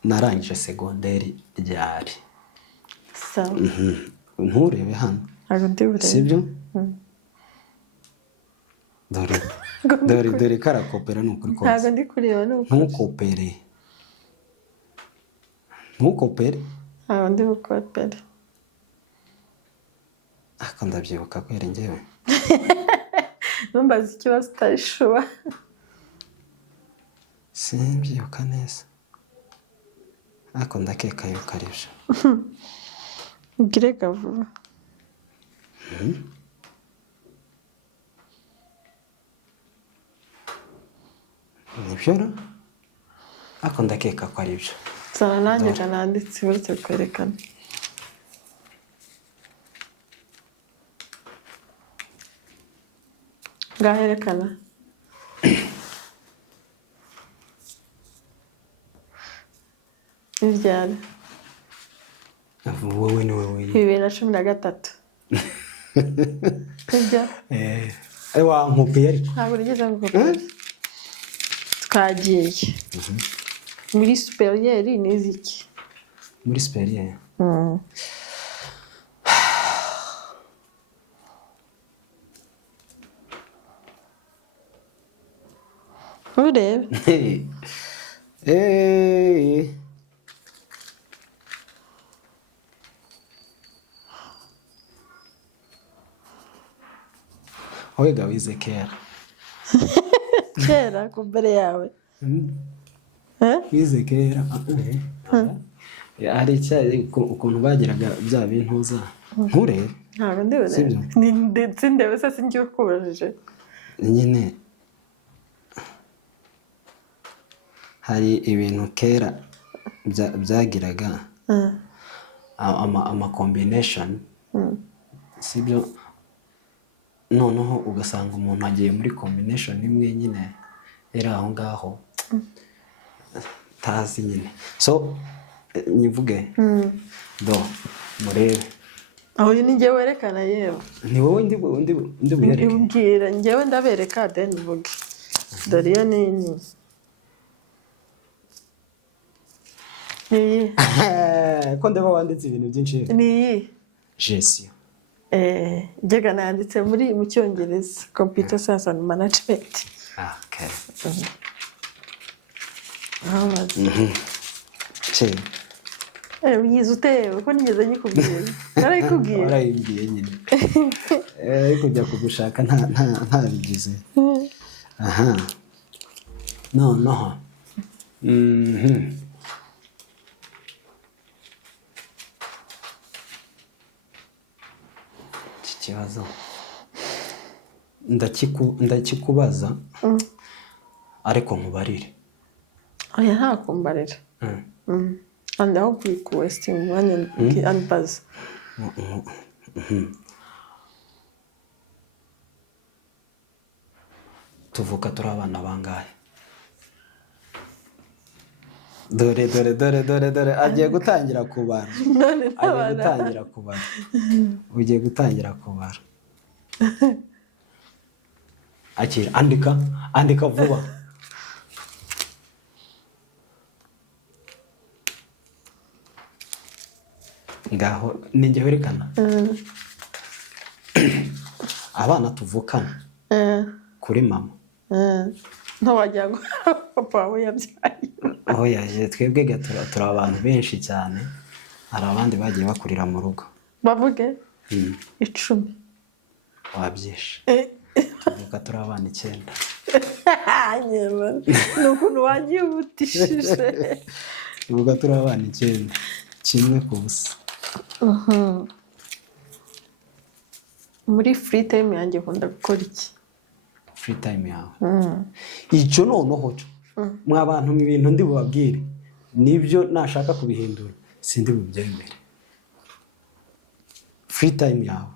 Narangije segonderi ryari? Sawa. Nturebe hano ntabwo ndi burebe. sibyo? dore karakopera ni ukuri kose. ntabwo ndi kureba ni ukuri. ntukopere ntabwo ndi bukopere. aka ndabyibuka kwera njyewe numbaza ikibazo utarishuba. simbyibuka neza ariko ndakeka yuko ari byo. ubwire vuba. nibyo ariko ndakeka ko ari byo. zana nanjye kananditse uretse kwerekana. ngaherekana. ibyara wowe ni wowe 2013. ibyo wankopeye ariko ntabwo nigeze ngukopera. twagiye muri superieri n'iziki. muri superieri urebe. wega wize kera kera ku mbere yawe. wize kera hari ukuntu bagiraga bya bintuza nturebe. ntabwo ndi burebe ndetse ndebe se singiye kubajije nyine hari ibintu kera byagiraga ama combination sibyo. noneho ugasanga umuntu agiye muri combination imwe nyine iri aho ngaho tazi nyine. So nyivuge murebe aho ni njye werekana yewe. ni wowe ndi buyereke. mbwira njyewe ndabereka then mvuge. dore iyo nini niyi ko ndeba wanditse ibintu byinshi. niyi gestion. njyega nanditse mu cyongereza computer science and management. Okay. wiyize utewe ko nigeze nyikubwira. narayikubwira. warayimbwiye nyine kujya kugushaka ntabigize. aha noneho iki kibazo ndakikubaza ariko nkubarire. oya nta kumbarira. and aho kwikuwesting mwanya anbaza. tuvuka turi abana bangahe? dore agiye gutangira kubara. ugiye gutangira kubara. akira andika vuba. ngaho ninjye werekana abana tuvukana kuri mama. ntiwagira ngo papa wawe yabyaye. aho yaje twebwe turi abantu benshi cyane. hari abandi bagiye bakurira mu rugo. bavuge 10 wabyishe tuvuga turi abana 9 ni ukuntu wagiye ubutishije tuvuga turi abana 9 kimwe ku busa muri free time yanjye nkunda gukora iki free time yawe icyo noneho mwa bantu ibintu ndi bubabwire nibyo nashaka kubihindura sindi bubyemere free time yawe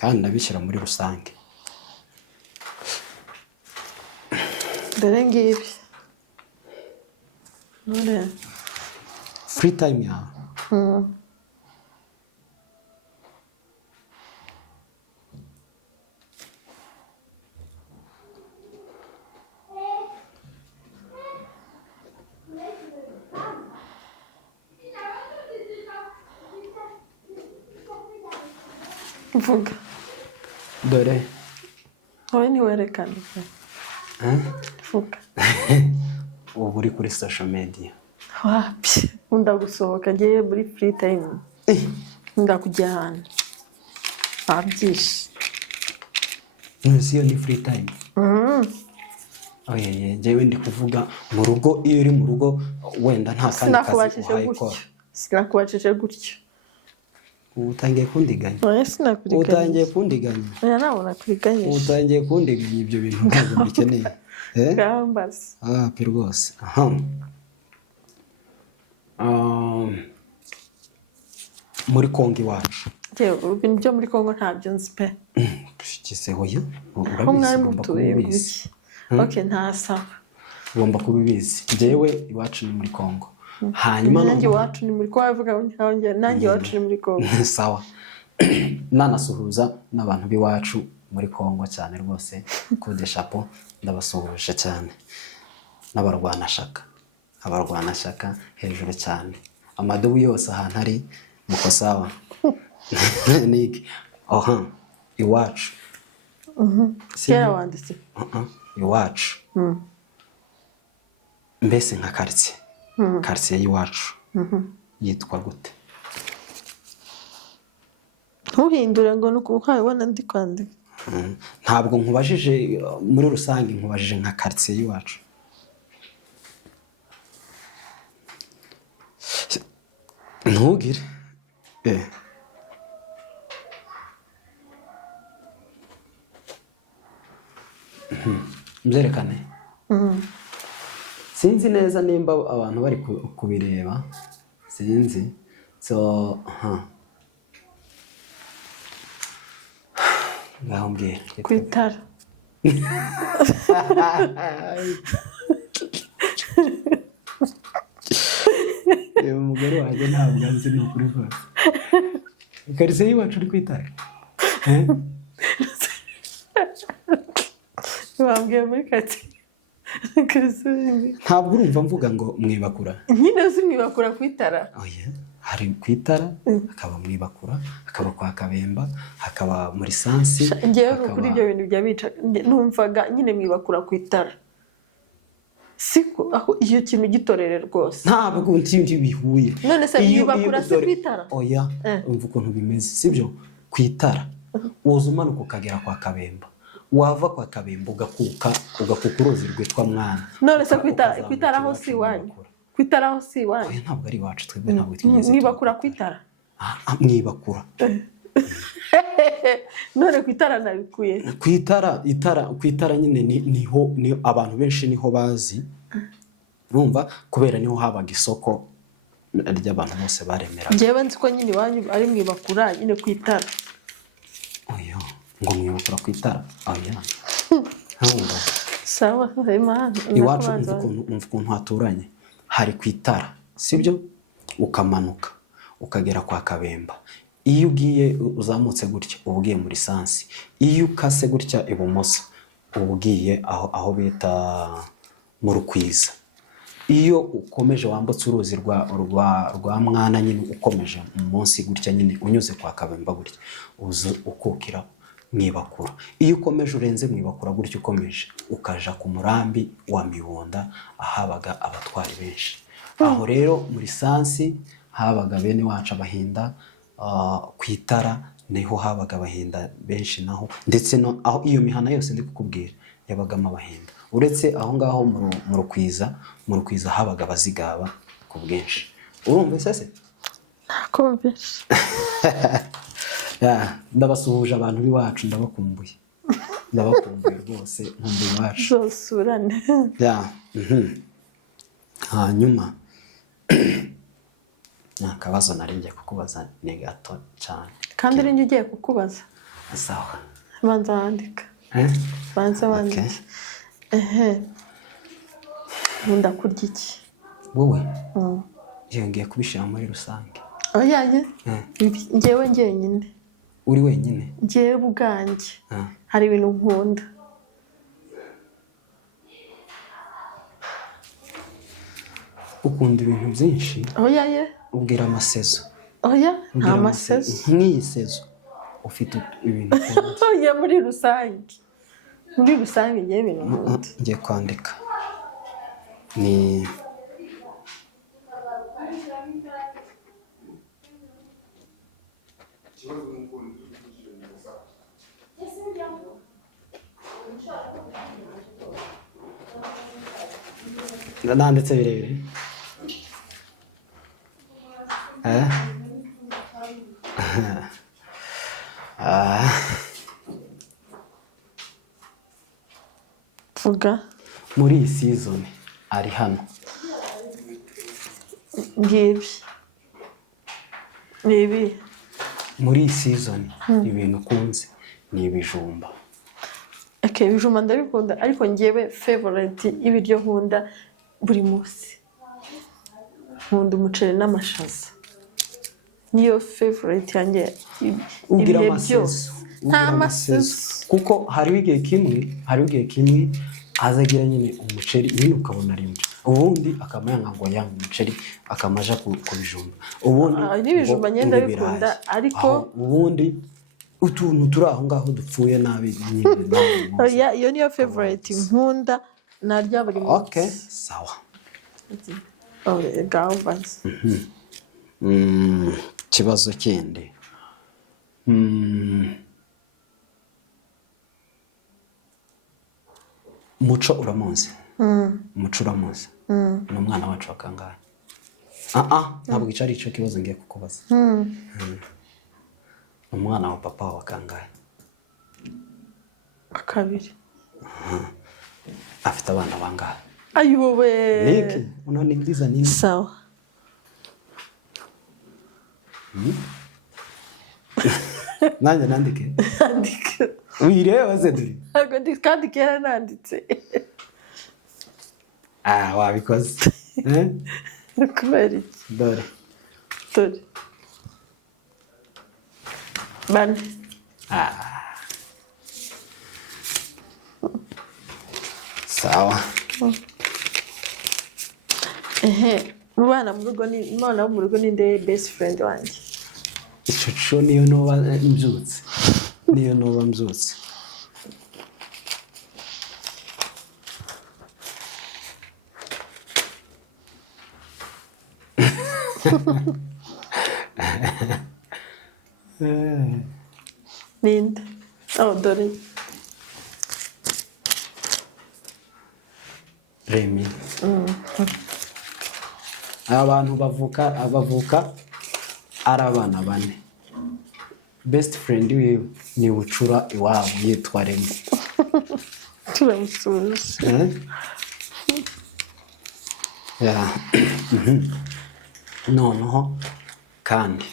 kandi ndabishyira muri rusange dore ngibi none free time yawe vuga dore wowe ntiwerekane vuga ubu uri kuri social media wapi nkunda gusohoka ngiye muri free time nkunda kujya ahantu wabyishe iyo ni free time oye njyewe ndi kuvuga mu rugo iyo uri mu rugo wenda nta kandi kazi uhayikora sinakubashije gutyo utangiye kundiganya utangiye kundiganya nabona kuriganyisha utangiye kundiganya ibyo bintu ntabwo bikeneye gambaza pe rwose muri Kongo iwacu ibintu byo muri Kongo ntabyo nzi pe gisehoye aho mwari mutuye guki okay ntasaba ugomba kubibizi njyewe iwacu ni muri Kongo hanyuma nanjye iwacu ni muri Kongo avuga nanjye iwacu ni muri Kongo sawa nanasuhuza n'abantu b'iwacu muri Kongo cyane rwose kude chapeau ndabasuhuje cyane n'abarwanashyaka hejuru cyane amadubu yose ahantu ari muko sawa niki iwacu kera wanditse iwacu mbese nka quartier y'iwacu yitwa gute ntuhindure ngo nuko ukabibona ndi kwandika ntabwo nkubajije muri rusange nkubajije nka quartier y'iwacu ntugire byerekane sinzi neza nimba abantu bari kubireba sinzi ngaho mbwira ku itara umugore wanjye ntabwo azi ni ukuri rwose quartier y'iwacu uri ku itara bambwiye muri quartier ntabwo urumva mvuga ngo mwibakura nyine uzi mwibakura ku itara hari ku itara hakaba mwibakura hakaba kwa Kabemba hakaba muri Sansi ngewe kuri ibyo bintu bya bica numvaga nyine mwibakura ku itara siko aho iyo kintu gitorere rwose ntabwo ntindi bihuye none se mwibakura se ku itara oya umva ukuntu bimeze sibyo ku itara woza umanuka ukagera kwa Kabemba wava kwa Kabemba ugakuka uruzi rwitwa Mwana none se ku itara aho si iwanyu ku itara aho si iwanyu oya ntabwo ari iwacu twebwe ntabwo twigeze mwibakura ku itara mwibakura none ku itara nabikuye ku itara nyine niho abantu benshi niho bazi urumva kubera niho habaga isoko ry'abantu bose baremera njyewe nzi ko nyine iwanyu ari mwibakura nyine ku itara oya ngo mwibakura ku itara oya sawa iwacu umva ukuntu haturanye hari ku itara sibyo ukamanuka ukagera kwa Kabemba iyo ugiye uzamutse gutya ubugiye muri Sansi iyo ukase gutya ibumoso ubugiye aho bita mu Rukwiza iyo ukomeje wambutse uruzi rwa Mwana nyine ukomeje munsi gutya nyine unyuze kwa Kabemba gutya ukukira mwibakura iyo ukomeje urenze mwibakura gutya ukomeje ukaja ku murambi wa Mibunda ahabaga abatwari benshi aho rero muri Sansi habaga bene wacu abahinda ku itara niho habaga abahinda benshi naho, ndetse no aho iyo mihana yose ndi kukubwira yabagamo abahinda, uretse aho ngaho mu Rukwiza habaga abazigaba ku bwinshi. Urumva se? Nakumvishe. Ndabasuhuje abantu b'iwacu, ndabakumbuye rwose, nkumbuye iwacu. Zosurane. Hanyuma akabazo nari ngiye kukubaza ni gato cyane. Kandi uri ugiye kukubaza? Sawa. Banza wandika. Banza wandika. Nkunda kurya iki? Wowe? Iyo ngiye kubishyira muri rusange. Oya, njyewe njyenyine. Uri wenyine? Njyewe ubwanjye. Hari ibintu nkunda. Ukunda ibintu byinshi? Oya. Ubwira amasezo. Oya, nta masezo. Nk'iyi sezo ufite ibintu ukunda? Oya, muri rusange. Muri rusange njyewe ibintu nkunda. Ngiye kwandika. Ni nanditse birebire. Vuga. Muri iyi season ari hano. Nibi. Muri iyi season ibintu ukunze ni ibijumba. Ibijumba ndabikunda, ariko njyewe favorite y'ibiryo nkunda buri munsi. Nkunda umuceri n'amashaza. Niyo favorite yanjye. Ugira amasezo. Nta masezo. Kuko hariho igihe kimwe azagira nyine umuceri nyine ukabona rimwe, ubundi akamenya ngo yanga umuceri akamaja ku bijumba. Ubundi n'ibijumba nyenda bikunda, ariko ubundi utuntu turi aho ngaho dupfuye nabi nyine. Oya, iyo niyo favorite nkunda narya buri munsi. Okay, sawa. Gavas. Kibazo kindi. Muco uramuzi? Muco uramuzi? Ni umwana wacu wa kangahe? Ntabwo icyo cyo kibazo ngiye kukubaza. Umwana wa papa wa kangahe? Kabiri. Afite abana bangahe? Ayowe. Niki, unanimliza nini? Sawa. Nanjye nandike. Nandike. Uyireba se duri? Kandi kera nanditse. Wabikoze. Kubera iki? Dore. Bane. Sawa. Mu bana mu rugo ni umwana wo mu rugo ni nde best friend wanjye? Ico niyo noba mbyutse. Ninde? Dore. Remy. Abantu bavuka ari abana bane. Best friend wiwe ni Bucura iwabo yitwa Remy. Turamusuhuza. Noneho kandi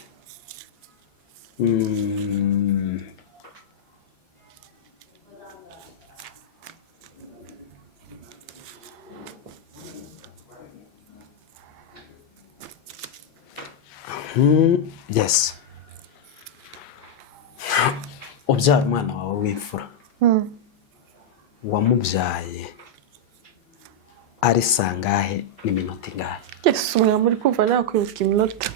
yes, ubyara umwana wawe w'imfura, wamubyaye ari sangahe n'iminota ingahe? Yes, umwana muri kuva nakwibuka iminota.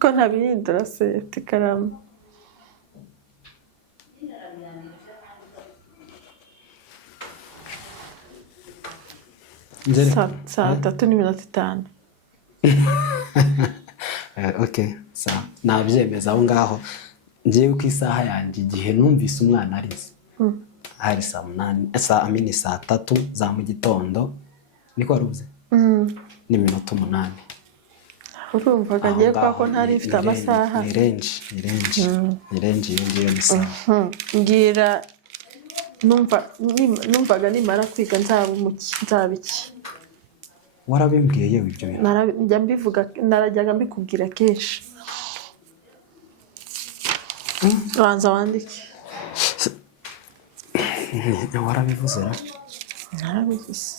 Ko ntabirindura se tikaramu. saa 3:05. Okay, sawa nabyemeza aho ngaho ngiye ku isaha yanjye igihe numvise umwana arize hari saa 3 za mu gitondo niko waruze n'iminota 8 urumva gagiye kwa ko ntari ifite amasaha ni range yongiye musaha ngira numvaga nimara kwiga nzabiki warabimbwiye yewe ibyo bintu narajya mbivuga narajyaga mbikubwira kenshi banza wandike warabivuze ra narabivuze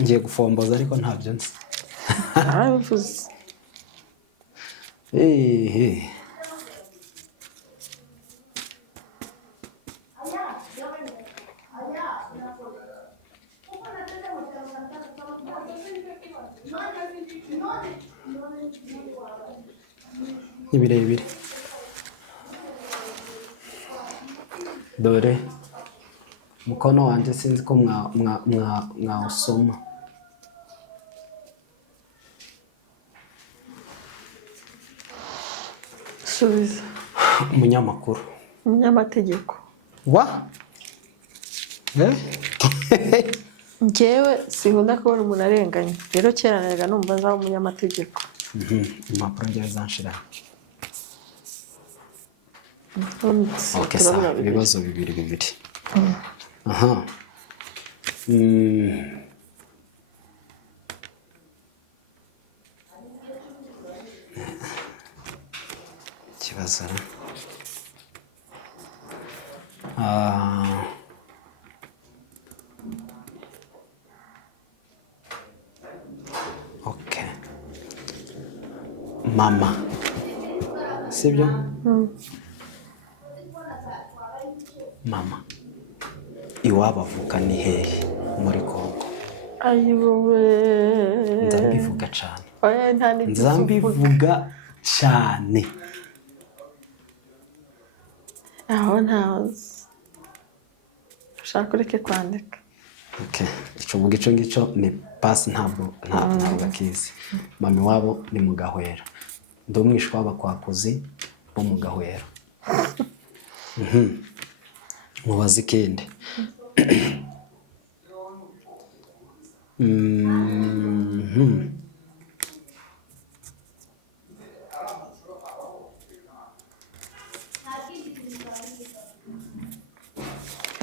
ngiye gufomboza ariko ntabyo nzi narabivuze ni birebire dore mukono wanjye sinzi ko mwawusoma subiza umunyamategeko wa njyewe sinkunda kubona umuntu arenganye rero kera naga numva nzaba umunyamategeko impapuro njyewe zanshira okay sawa ibibazo bibiri aha kibazo okay mama sibyo mama iwabo avuka ni hehe muri Kongo ayiwe nzambivuga cyane oya ntani nzambivuga cyane aho ntazi ushaka ureke kwandika okay icyo ngicyo ni pasi ntabwo akizi mami wabo ni mu Gahwera ndi umwishwa w'abakwakuzi bo mu Gahwera mubaze ikindi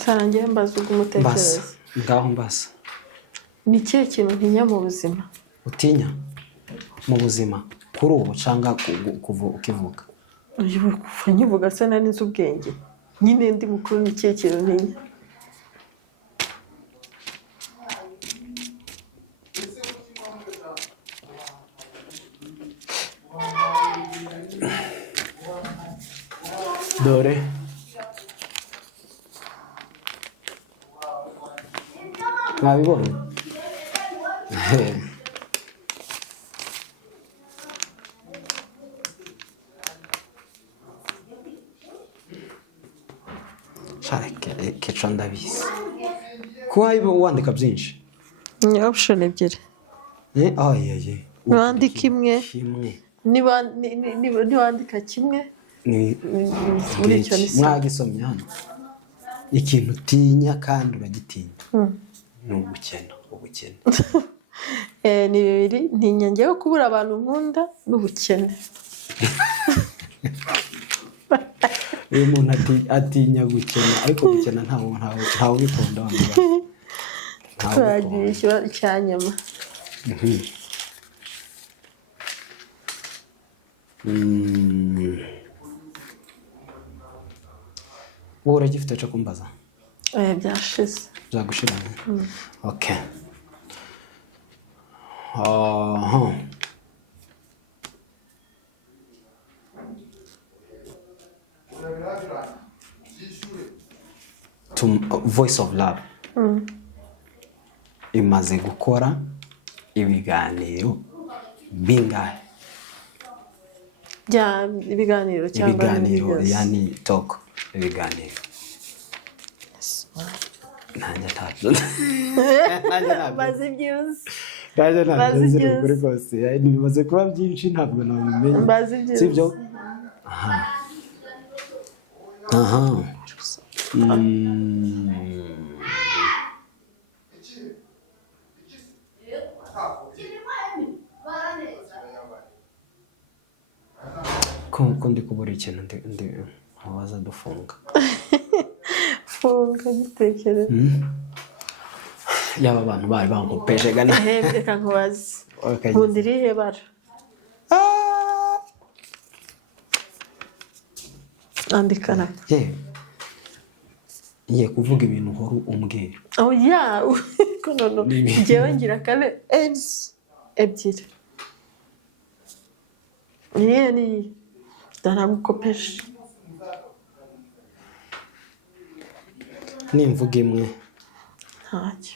sarangiye mbaza umutekereza ngaho mbasa ni ikihe kintu ntinya mu buzima utinya mu buzima kuri ubu cyangwa ukivuga kuva nkivuga se nari nzi ubwenge nyine ndi mukuru ni ikihe kintu ntinya dore mwabibonye keco ndabizi kuba wandika byinshi ni option ebyiri wandika imwe niwandika kimwe muri icyo mwagisomye hano ikintu utinya kandi uragitinya ni ubukene ni bibiri ntinya njyewe kubura abantu nkunda n'ubukene uyu muntu atinya gukena ariko gukena ntawe ubikunda turagira ikibazo cya nyama wowe uragifite cyo kumbaza byashize byagushiranye okay Voice of Love imaze gukora ibiganiro bingahe ibiganiro cyangwa ibiganiro yani talk ibiganiro nanjye ntabyo nanjye ntabyo bazi byose nanjye ntabyo Bazi nzi byose. ukuri rwose bimaze kuba byinshi ntabwo nabimenye bazi byose sibyo aha ko ndi kubura ikintu ndi ntawaza dufunga funga gitekereza yaba abantu bari bankopeje gana reka nkubaze nkunda irihe bara andika na ngiye kuvuga ibintu uhora umbwira ya ko nono njyewe ngira kane ebyiri niye ni ndanagukopeje nimvuga imwe ntacyo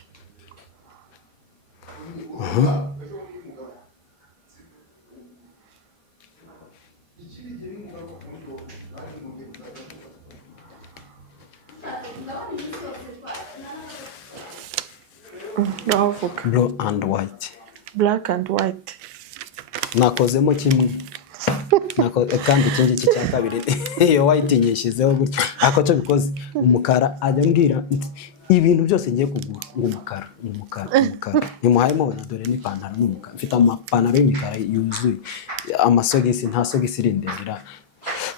navuga blue and white black and white nakozemo kimwe kandi iki ngiki cya kabiri iyo white nyishyizeho gutyo ako cyo bikoze umukara ajya ambwira ibintu byose ngiye kugura ngo umukara nimuhayemo dore n'ipantaro n'umukara mfite amapantaro y'imikara yuzuye amasogisi nta sogisi irindendera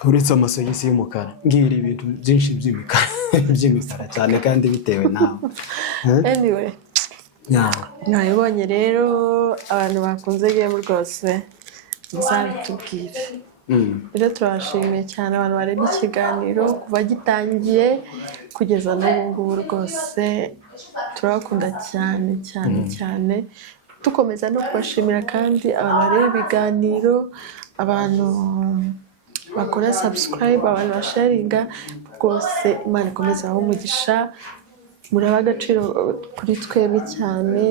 uretse amasogisi y'umukara ngira ibintu byinshi by'imikara cyane kandi bitewe nawe anyway nabibonye rero abantu bakunze game rwose muzabitubwire rero turabashimiye cyane abantu barebye ikiganiro kuva gitangiye kugeza n'ubu ngubu rwose turabakunda cyane cyane cyane dukomeza no kubashimira kandi abantu bareba ibiganiro abantu bakora subscribe abantu basharinga rwose Imana ikomeza aho umugisha muraba agaciro kuri twebwe cyane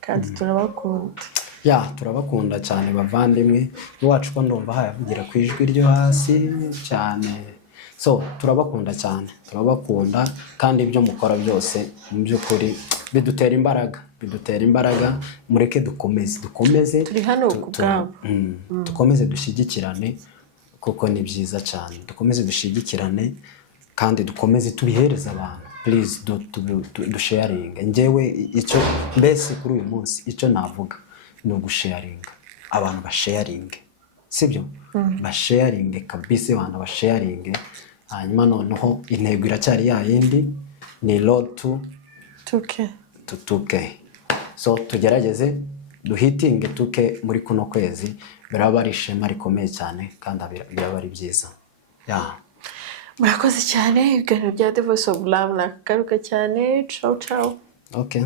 kandi turabakunda turabakunda cyane bavandimwe iwacu ko ndumva hayavugira ku ijwi ryo hasi cyane so turabakunda cyane turabakunda kandi ibyo mukora byose mu by'ukuri bidutera imbaraga mureke dukomeze turi hano ku bwabo dukomeze dushyigikirane kuko ni byiza cyane dukomeze dushyigikirane kandi dukomeze tubihereza abantu please dusharinge njyewe icyo mbese kuri uyu munsi icyo navuga ni ugusharinga abantu basharinge sibyo basharinge kabisa abantu basharinge hanyuma noneho intego iracyari yindi ni road to 2K so tugerageze duhitinge 2K muri kuno kwezi biraba ari ishema rikomeye cyane kandi biraba ari byiza murakoze cyane ibiganiro bya The Voice of Love nakagaruka cyane ciao okay